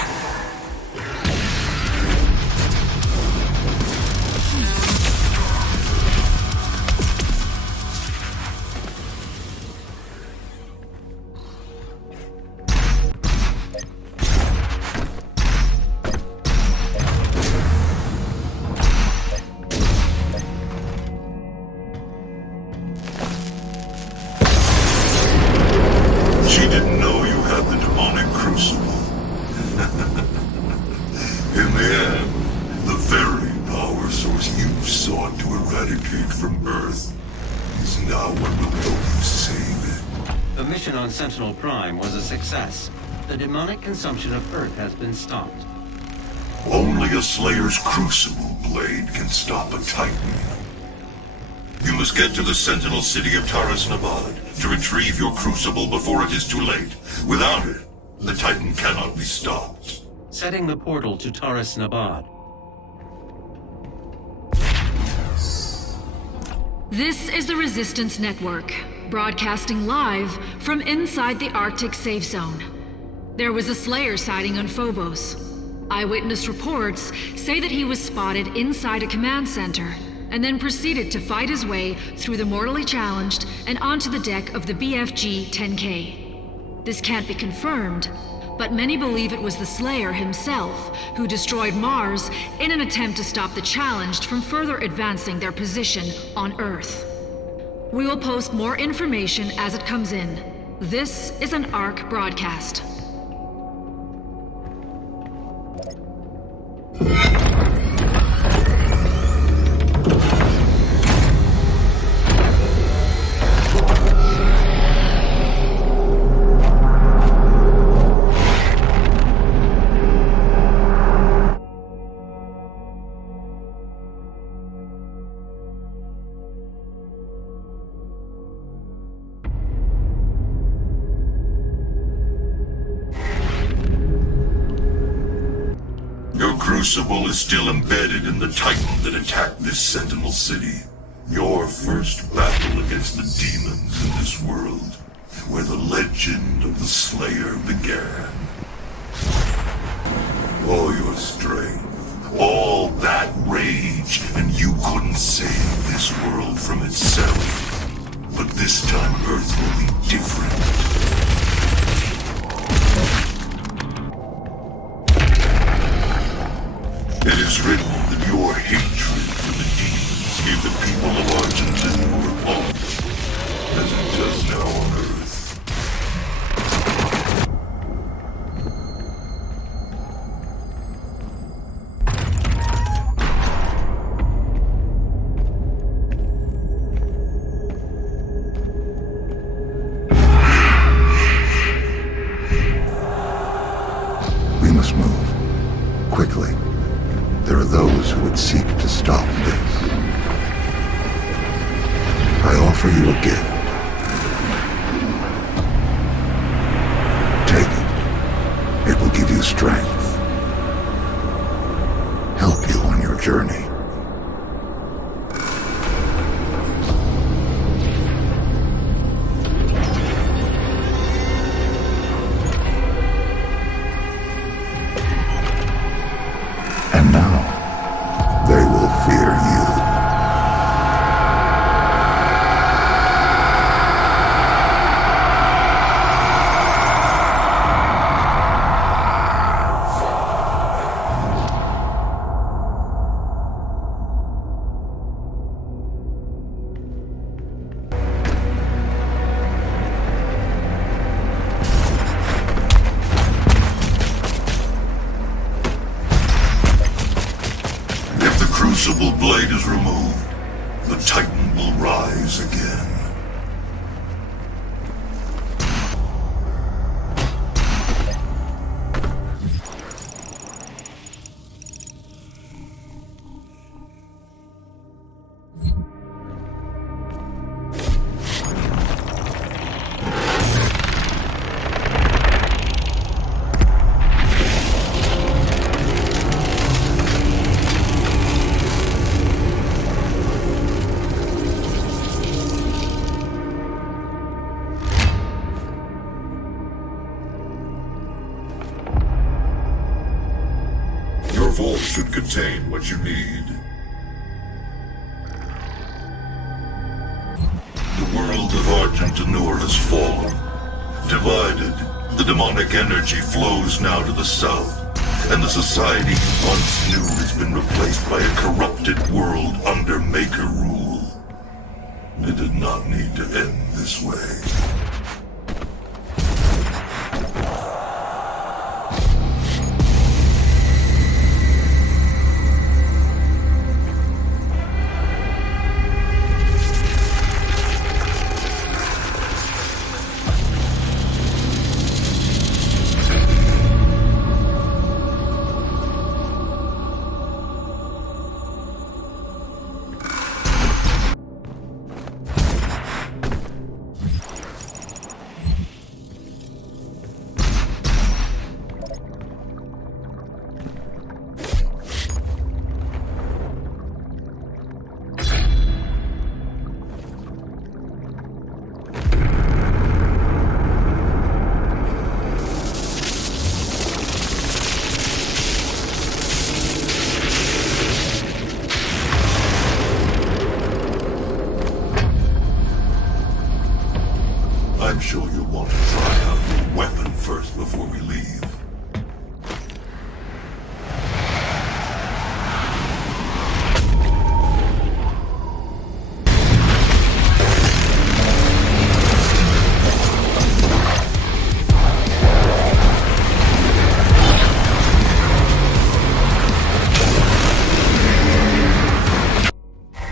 She didn't know you had the demonic crucible. In the end, the very power source you sought to eradicate from Earth is now what will help you save it. The mission on Sentinel Prime was a success. The demonic consumption of Earth has been stopped. Only a Slayer's Crucible blade can stop a Titan. You must get to the Sentinel city of Taras Nabad to retrieve your Crucible before it is too late. Without it, the Titan cannot be stopped. Setting the portal to Taras Nabad. This is the Resistance Network, broadcasting live from inside the Arctic safe zone. There was a Slayer sighting on Phobos. Eyewitness reports say that he was spotted inside a command center, and then proceeded to fight his way through the mortally challenged and onto the deck of the BFG-10K. This can't be confirmed, but many believe it was the Slayer himself who destroyed Mars in an attempt to stop the challenged from further advancing their position on Earth. We will post more information as it comes in. This is an ARC broadcast. Crucible is still embedded in the Titan that attacked this Sentinel city. Your first battle against the demons in this world, where the legend of the Slayer began. All your strength, all that rage, and you couldn't save this world from itself. But this time Earth will be different. It is written that your hatred for the demons gave the people of Argentina more hope, as it does now on Earth. We must move. Quickly. There are those who would seek to stop this. I offer you a gift. Take it. It will give you strength. Help you on your journey. contain what you need. The world of Argent Anur has fallen. Divided, the demonic energy flows now to the south, and the society you once knew has been replaced by a corrupted world under Maker rule. It did not need to end this way. I'm sure you'll want to try out your weapon first before we leave.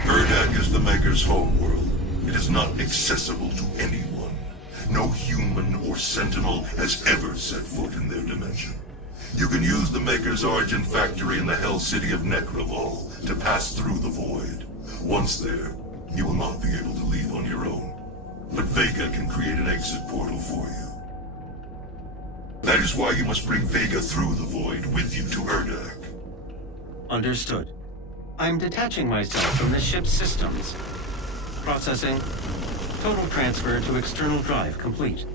Urdak is the Maker's homeworld. It is not accessible to anyone. No human or sentinel has ever set foot in their dimension. You can use the Maker's Argent factory in the Hell City of Necravol to pass through the Void. Once there, you will not be able to leave on your own. But Vega can create an exit portal for you. That is why you must bring Vega through the Void with you to Urdak. Understood. I'm detaching myself from the ship's systems. Processing. Total transfer to external drive complete.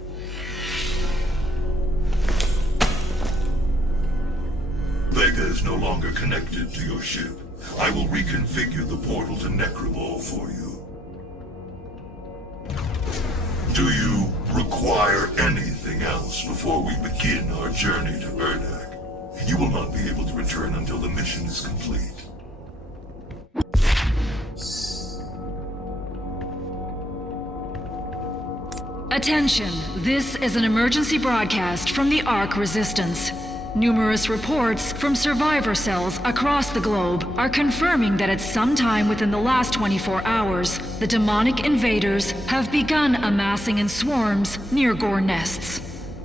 Vega is no longer connected to your ship. I will reconfigure the portal to Necravol for you. Do you require anything else before we begin our journey to Urdak? You will not be able to return until the mission is complete. Attention, this is an emergency broadcast from the Ark Resistance. Numerous reports from survivor cells across the globe are confirming that at some time within the last 24 hours, the demonic invaders have begun amassing in swarms near Gore nests.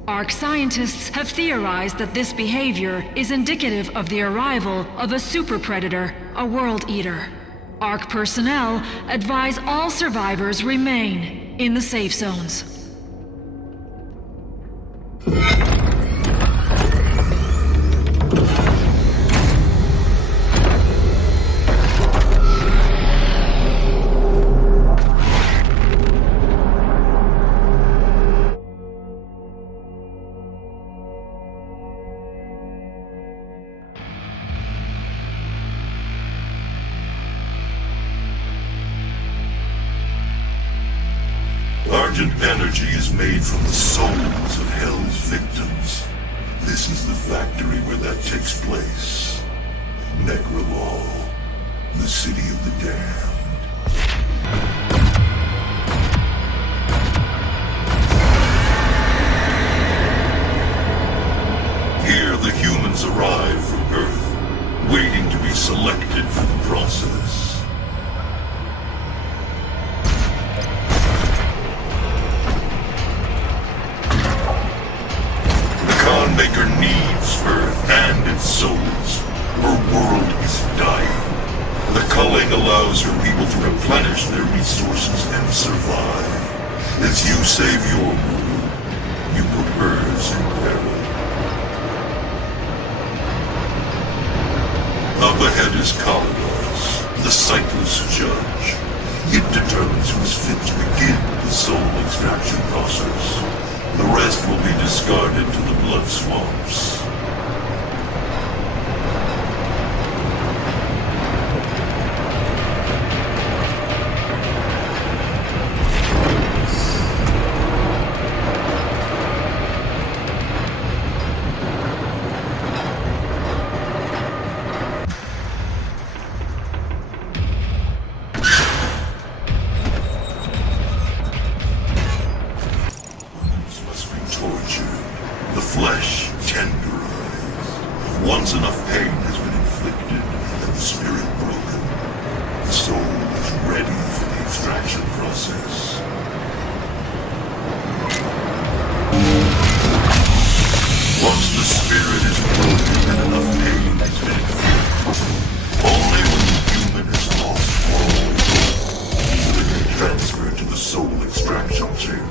Ark scientists have theorized that this behavior is indicative of the arrival of a super predator, a world eater. Ark personnel advise all survivors remain in the safe zones. Argent energy is made from the souls of Hell's victims. This is the factory where that takes place. Necravol, the city of the damned. Here the humans arrive from Earth, waiting to be selected for the process. Maker needs Earth and its souls. Her world is dying. The culling allows her people to replenish their resources and survive. As you save your world, you put hers in peril. Up ahead is Kalidars, the sightless judge. It determines who is fit to begin the soul extraction process. The rest will be discarded to the blood swamps. process. Once the spirit is broken and enough pain has been inflicted, only when the human has lost all will it be transferred to the soul extraction chamber.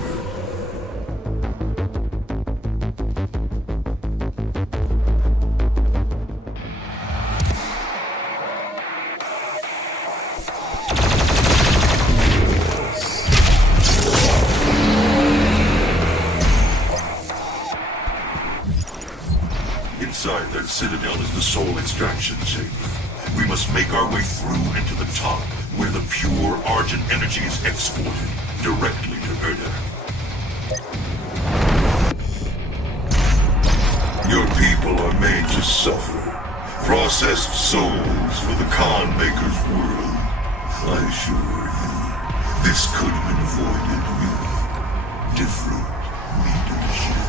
Inside that citadel is the soul extraction chamber. We must make our way through and to the top, where the pure Argent energy is exported directly to Erda. Your people are made to suffer. Processed souls for the Khan Maker's world. I assure you, this could have been avoided with different leadership.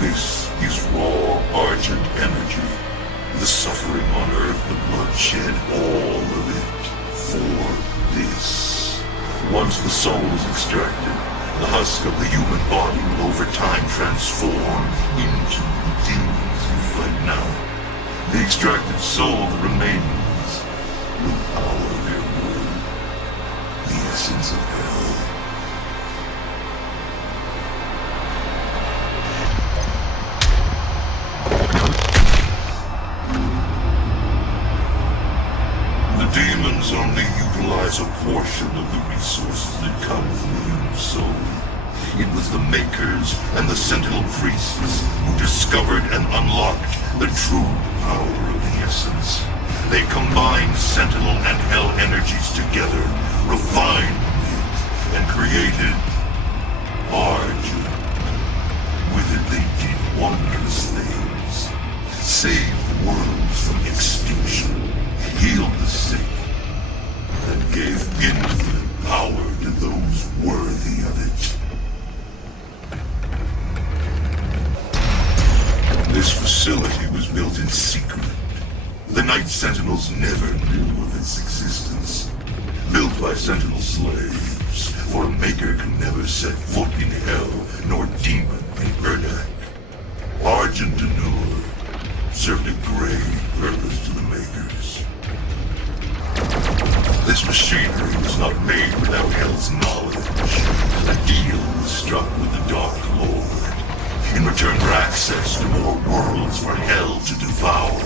This is raw Argent energy. The suffering on Earth, the bloodshed, all of it. For this. Once the soul is extracted, the husk of the human body will over time transform into the demons you fight now. The extracted soul that remains will power their world. The essence of hell. Demons only utilize a portion of the resources that come from the human soul. It was the Makers and the Sentinel Priests who discovered and unlocked the true power of the essence. They combined Sentinel and Hell energies together, refined it, and created Argent. With it they did wondrous things. Saved worlds from extinction. Healed the sick, and gave infinite power to those worthy of it. This facility was built in secret. The Night Sentinels never knew of its existence. Built by Sentinel slaves, for a Maker can never set foot in Hell, nor demon in Erdak. Argent served a grave purpose to the Makers. This machinery was not made without Hell's knowledge. A deal was struck with the Dark Lord. In return for access to more worlds for Hell to devour,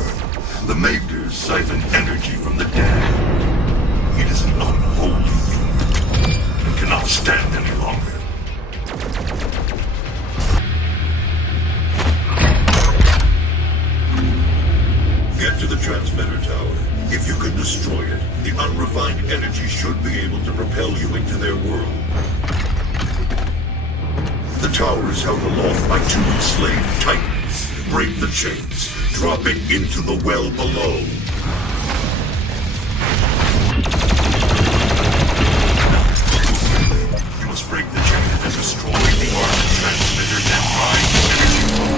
the Makers siphon energy from the dead. It is an unholy union and cannot stand any longer. Get to the transmitter tower. If you can destroy it, the unrefined energy should be able to propel you into their world. The tower is held aloft by two enslaved titans. Break the chains. Drop it into the well below. You must break the chains and destroy the Argent transmitters and ride the energy from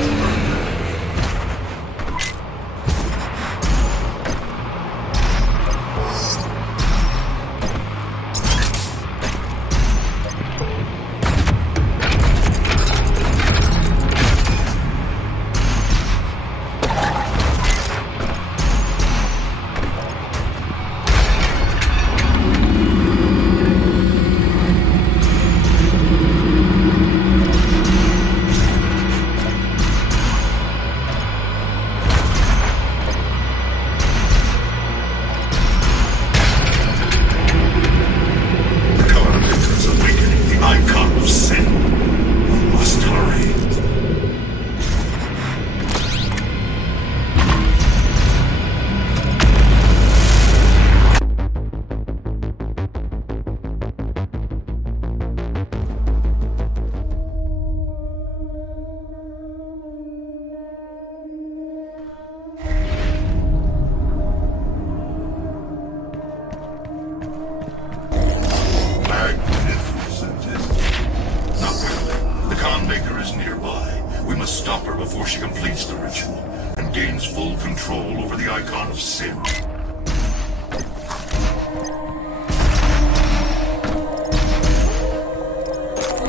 she completes the ritual and gains full control over the icon of sin.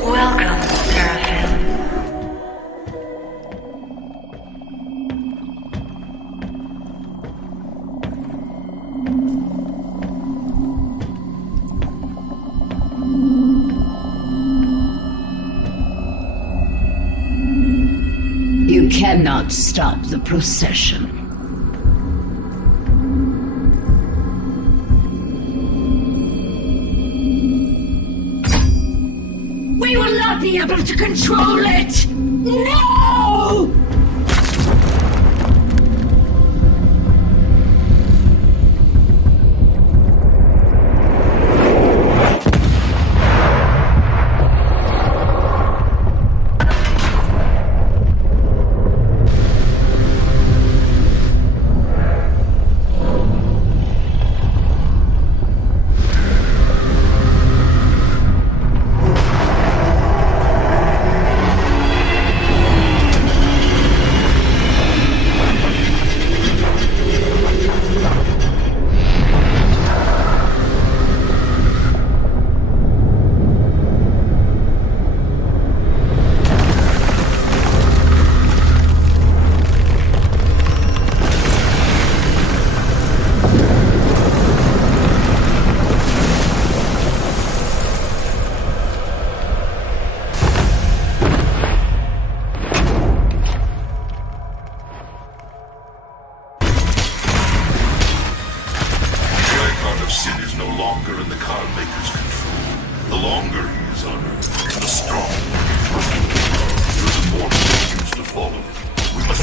Welcome, Seraphim. You cannot stop the procession. We will not be able to control it! No!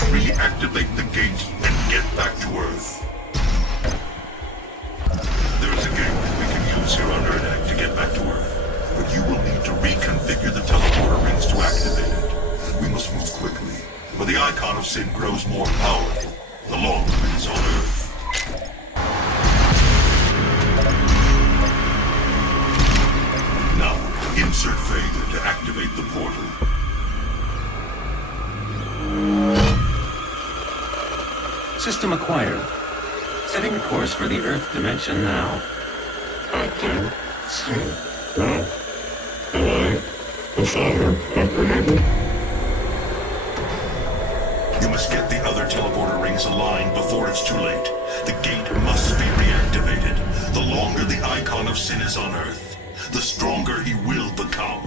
Reactivate the gate and get back to Earth. There is a gateway we can use here on Erdak to get back to Earth, but you will need to reconfigure the teleporter rings to activate it. We must move quickly, for the icon of sin grows more powerful the longer it is on Earth. Now, insert Vega to activate the portal. System acquired. Setting a course for the Earth dimension now. Acting. Hello? Is that You must get the other teleporter rings aligned before it's too late. The gate must be reactivated. The longer the icon of sin is on Earth, the stronger he will become.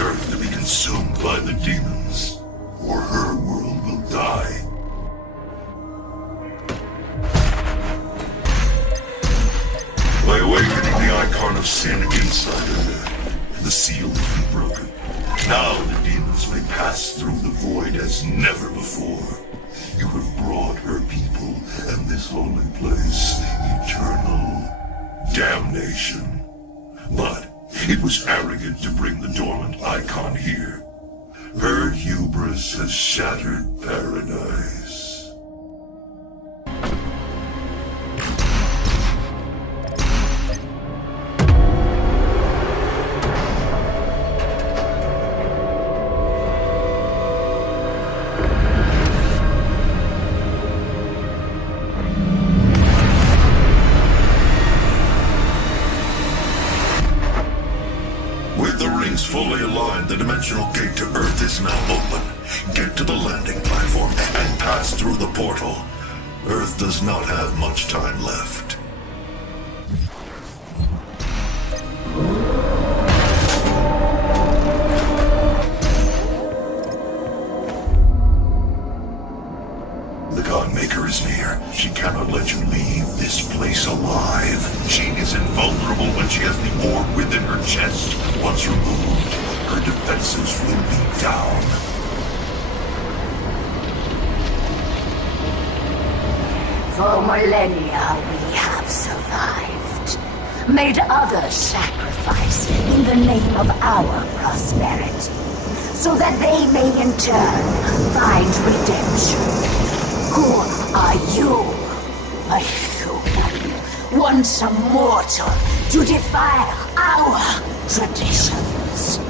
Earth to be consumed by the demons, or her world will die. By awakening the icon of sin inside her, the seal has been broken. Now the demons may pass through the void as never before. You have brought her people and this holy place eternal damnation. But it was arrogant to bring the dormant icon here. Her hubris has shattered paradise. Fully aligned, the dimensional gate to Earth is now open. Get to the landing platform and pass through the portal. Earth does not have much time left. The defenses will be down. For millennia we have survived, made others sacrifice in the name of our prosperity, so that they may in turn find redemption. Who are you? A human, once a mortal, to defy our traditions.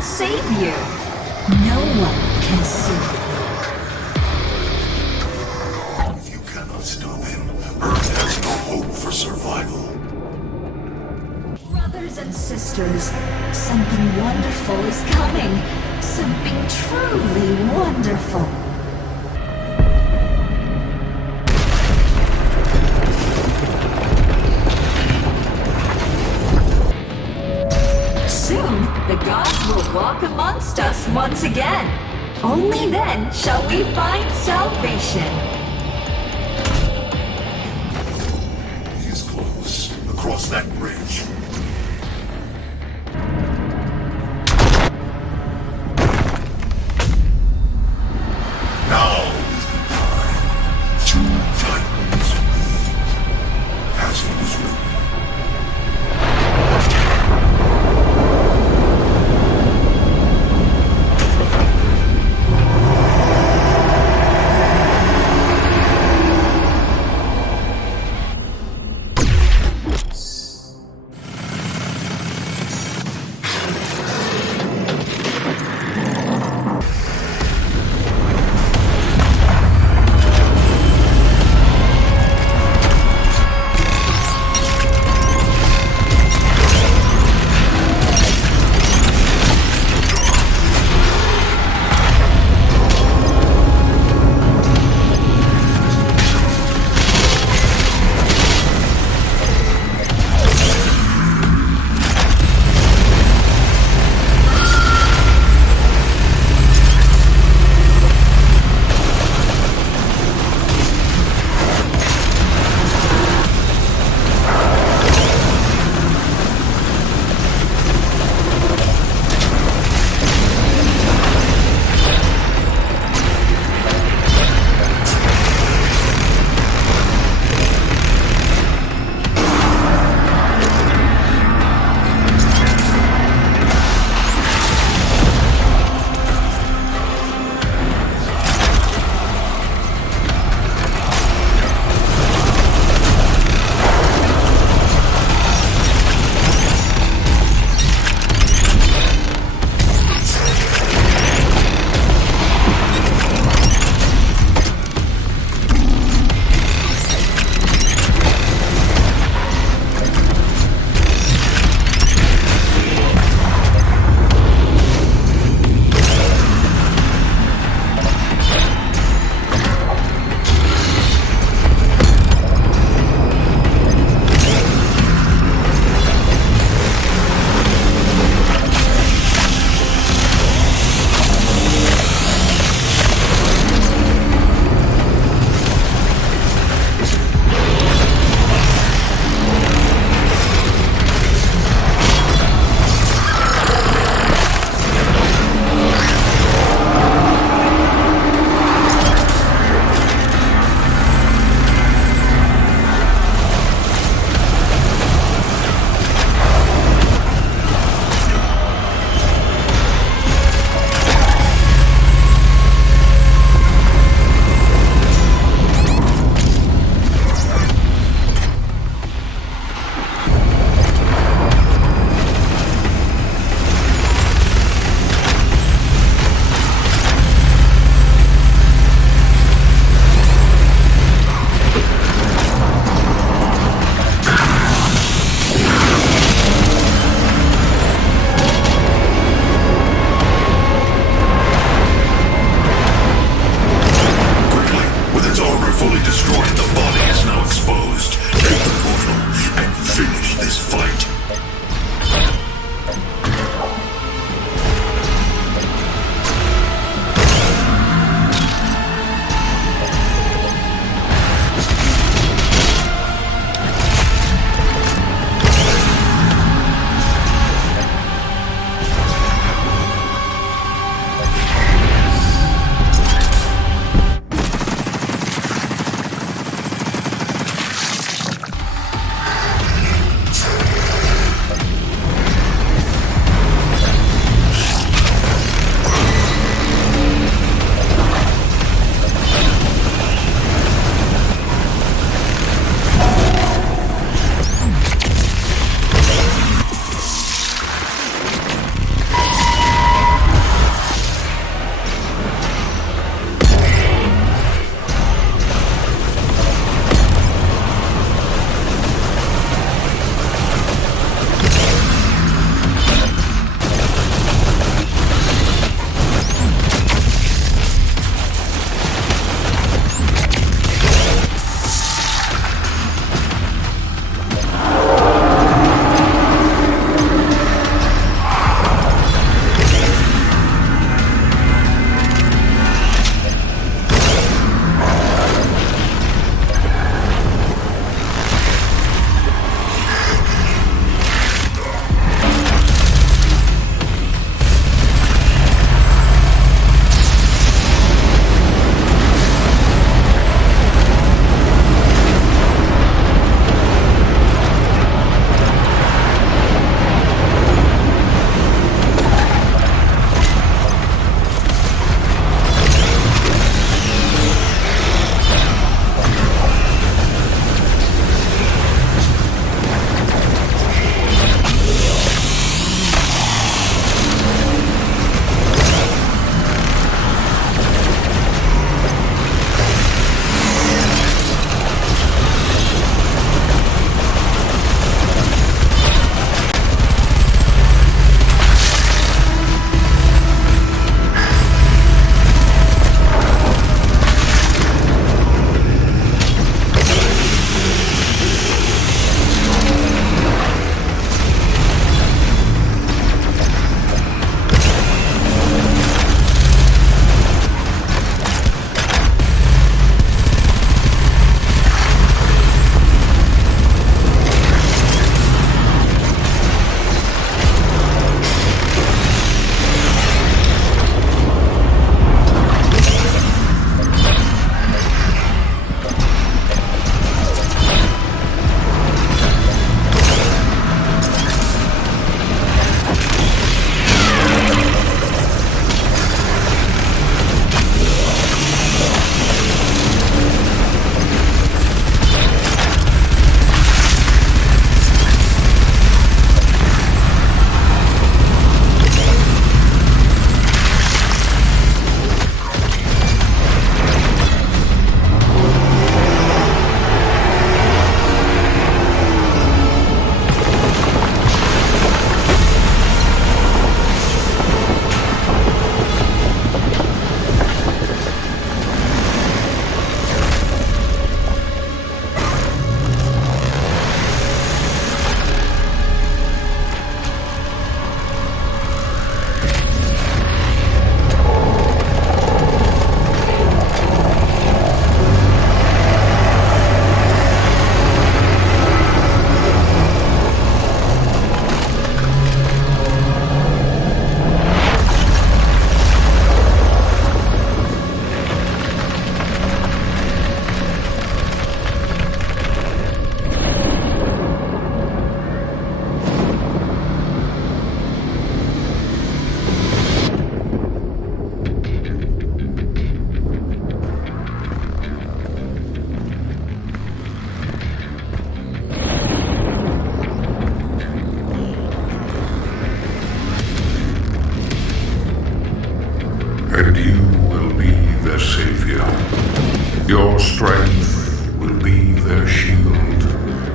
Save you. No one can save you. If you cannot stop him, Earth has no hope for survival. Brothers and sisters, something wonderful is coming. Something truly wonderful. Soon, the gods will walk amongst us once again. Only then shall we find salvation. He is close. Across that bridge. Now is the time. Two titans. As it was written.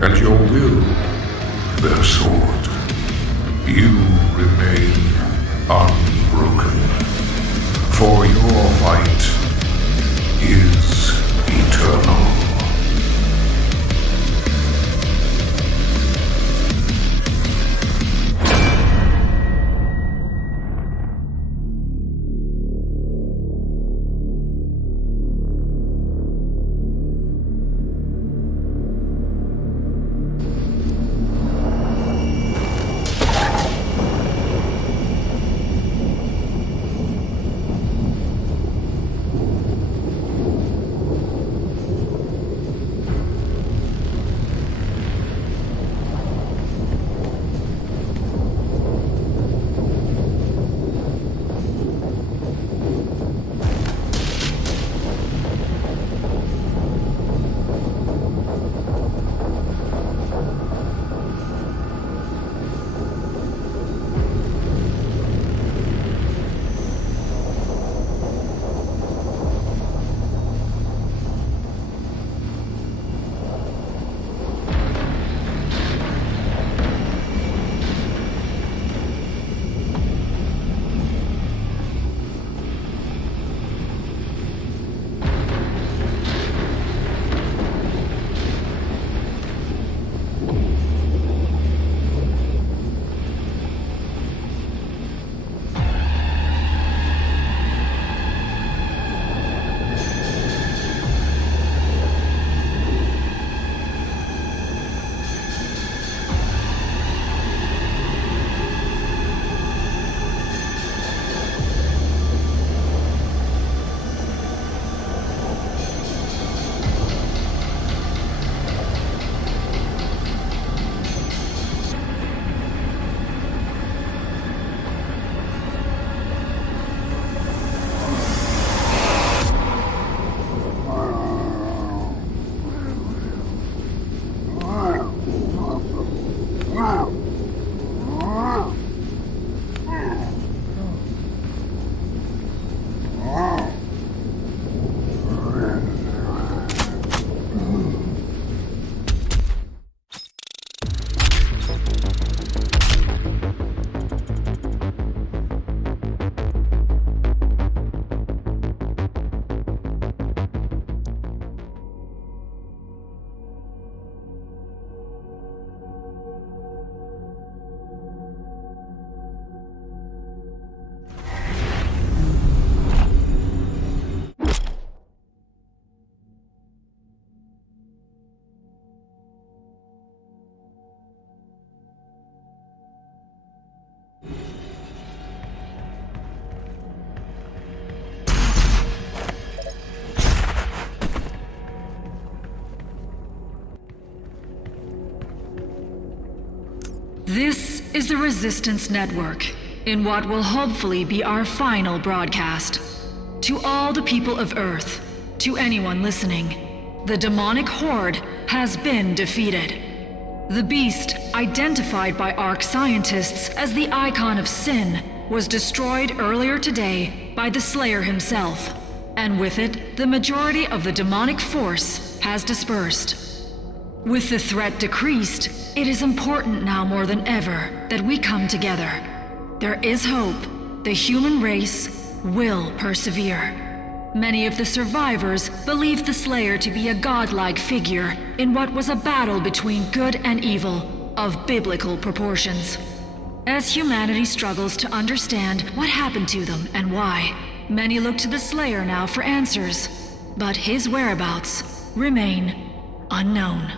and your will their sword. You remain unbroken, for your fight is eternal. This is the Resistance Network, in what will hopefully be our final broadcast. To all the people of Earth, to anyone listening, the demonic horde has been defeated. The beast, identified by ARC scientists as the icon of sin, was destroyed earlier today by the Slayer himself, and with it, the majority of the demonic force has dispersed. With the threat decreased, it is important now more than ever that we come together. There is hope. The human race will persevere. Many of the survivors believed the Slayer to be a godlike figure in what was a battle between good and evil of biblical proportions. As humanity struggles to understand what happened to them and why, many look to the Slayer now for answers, but his whereabouts remain unknown.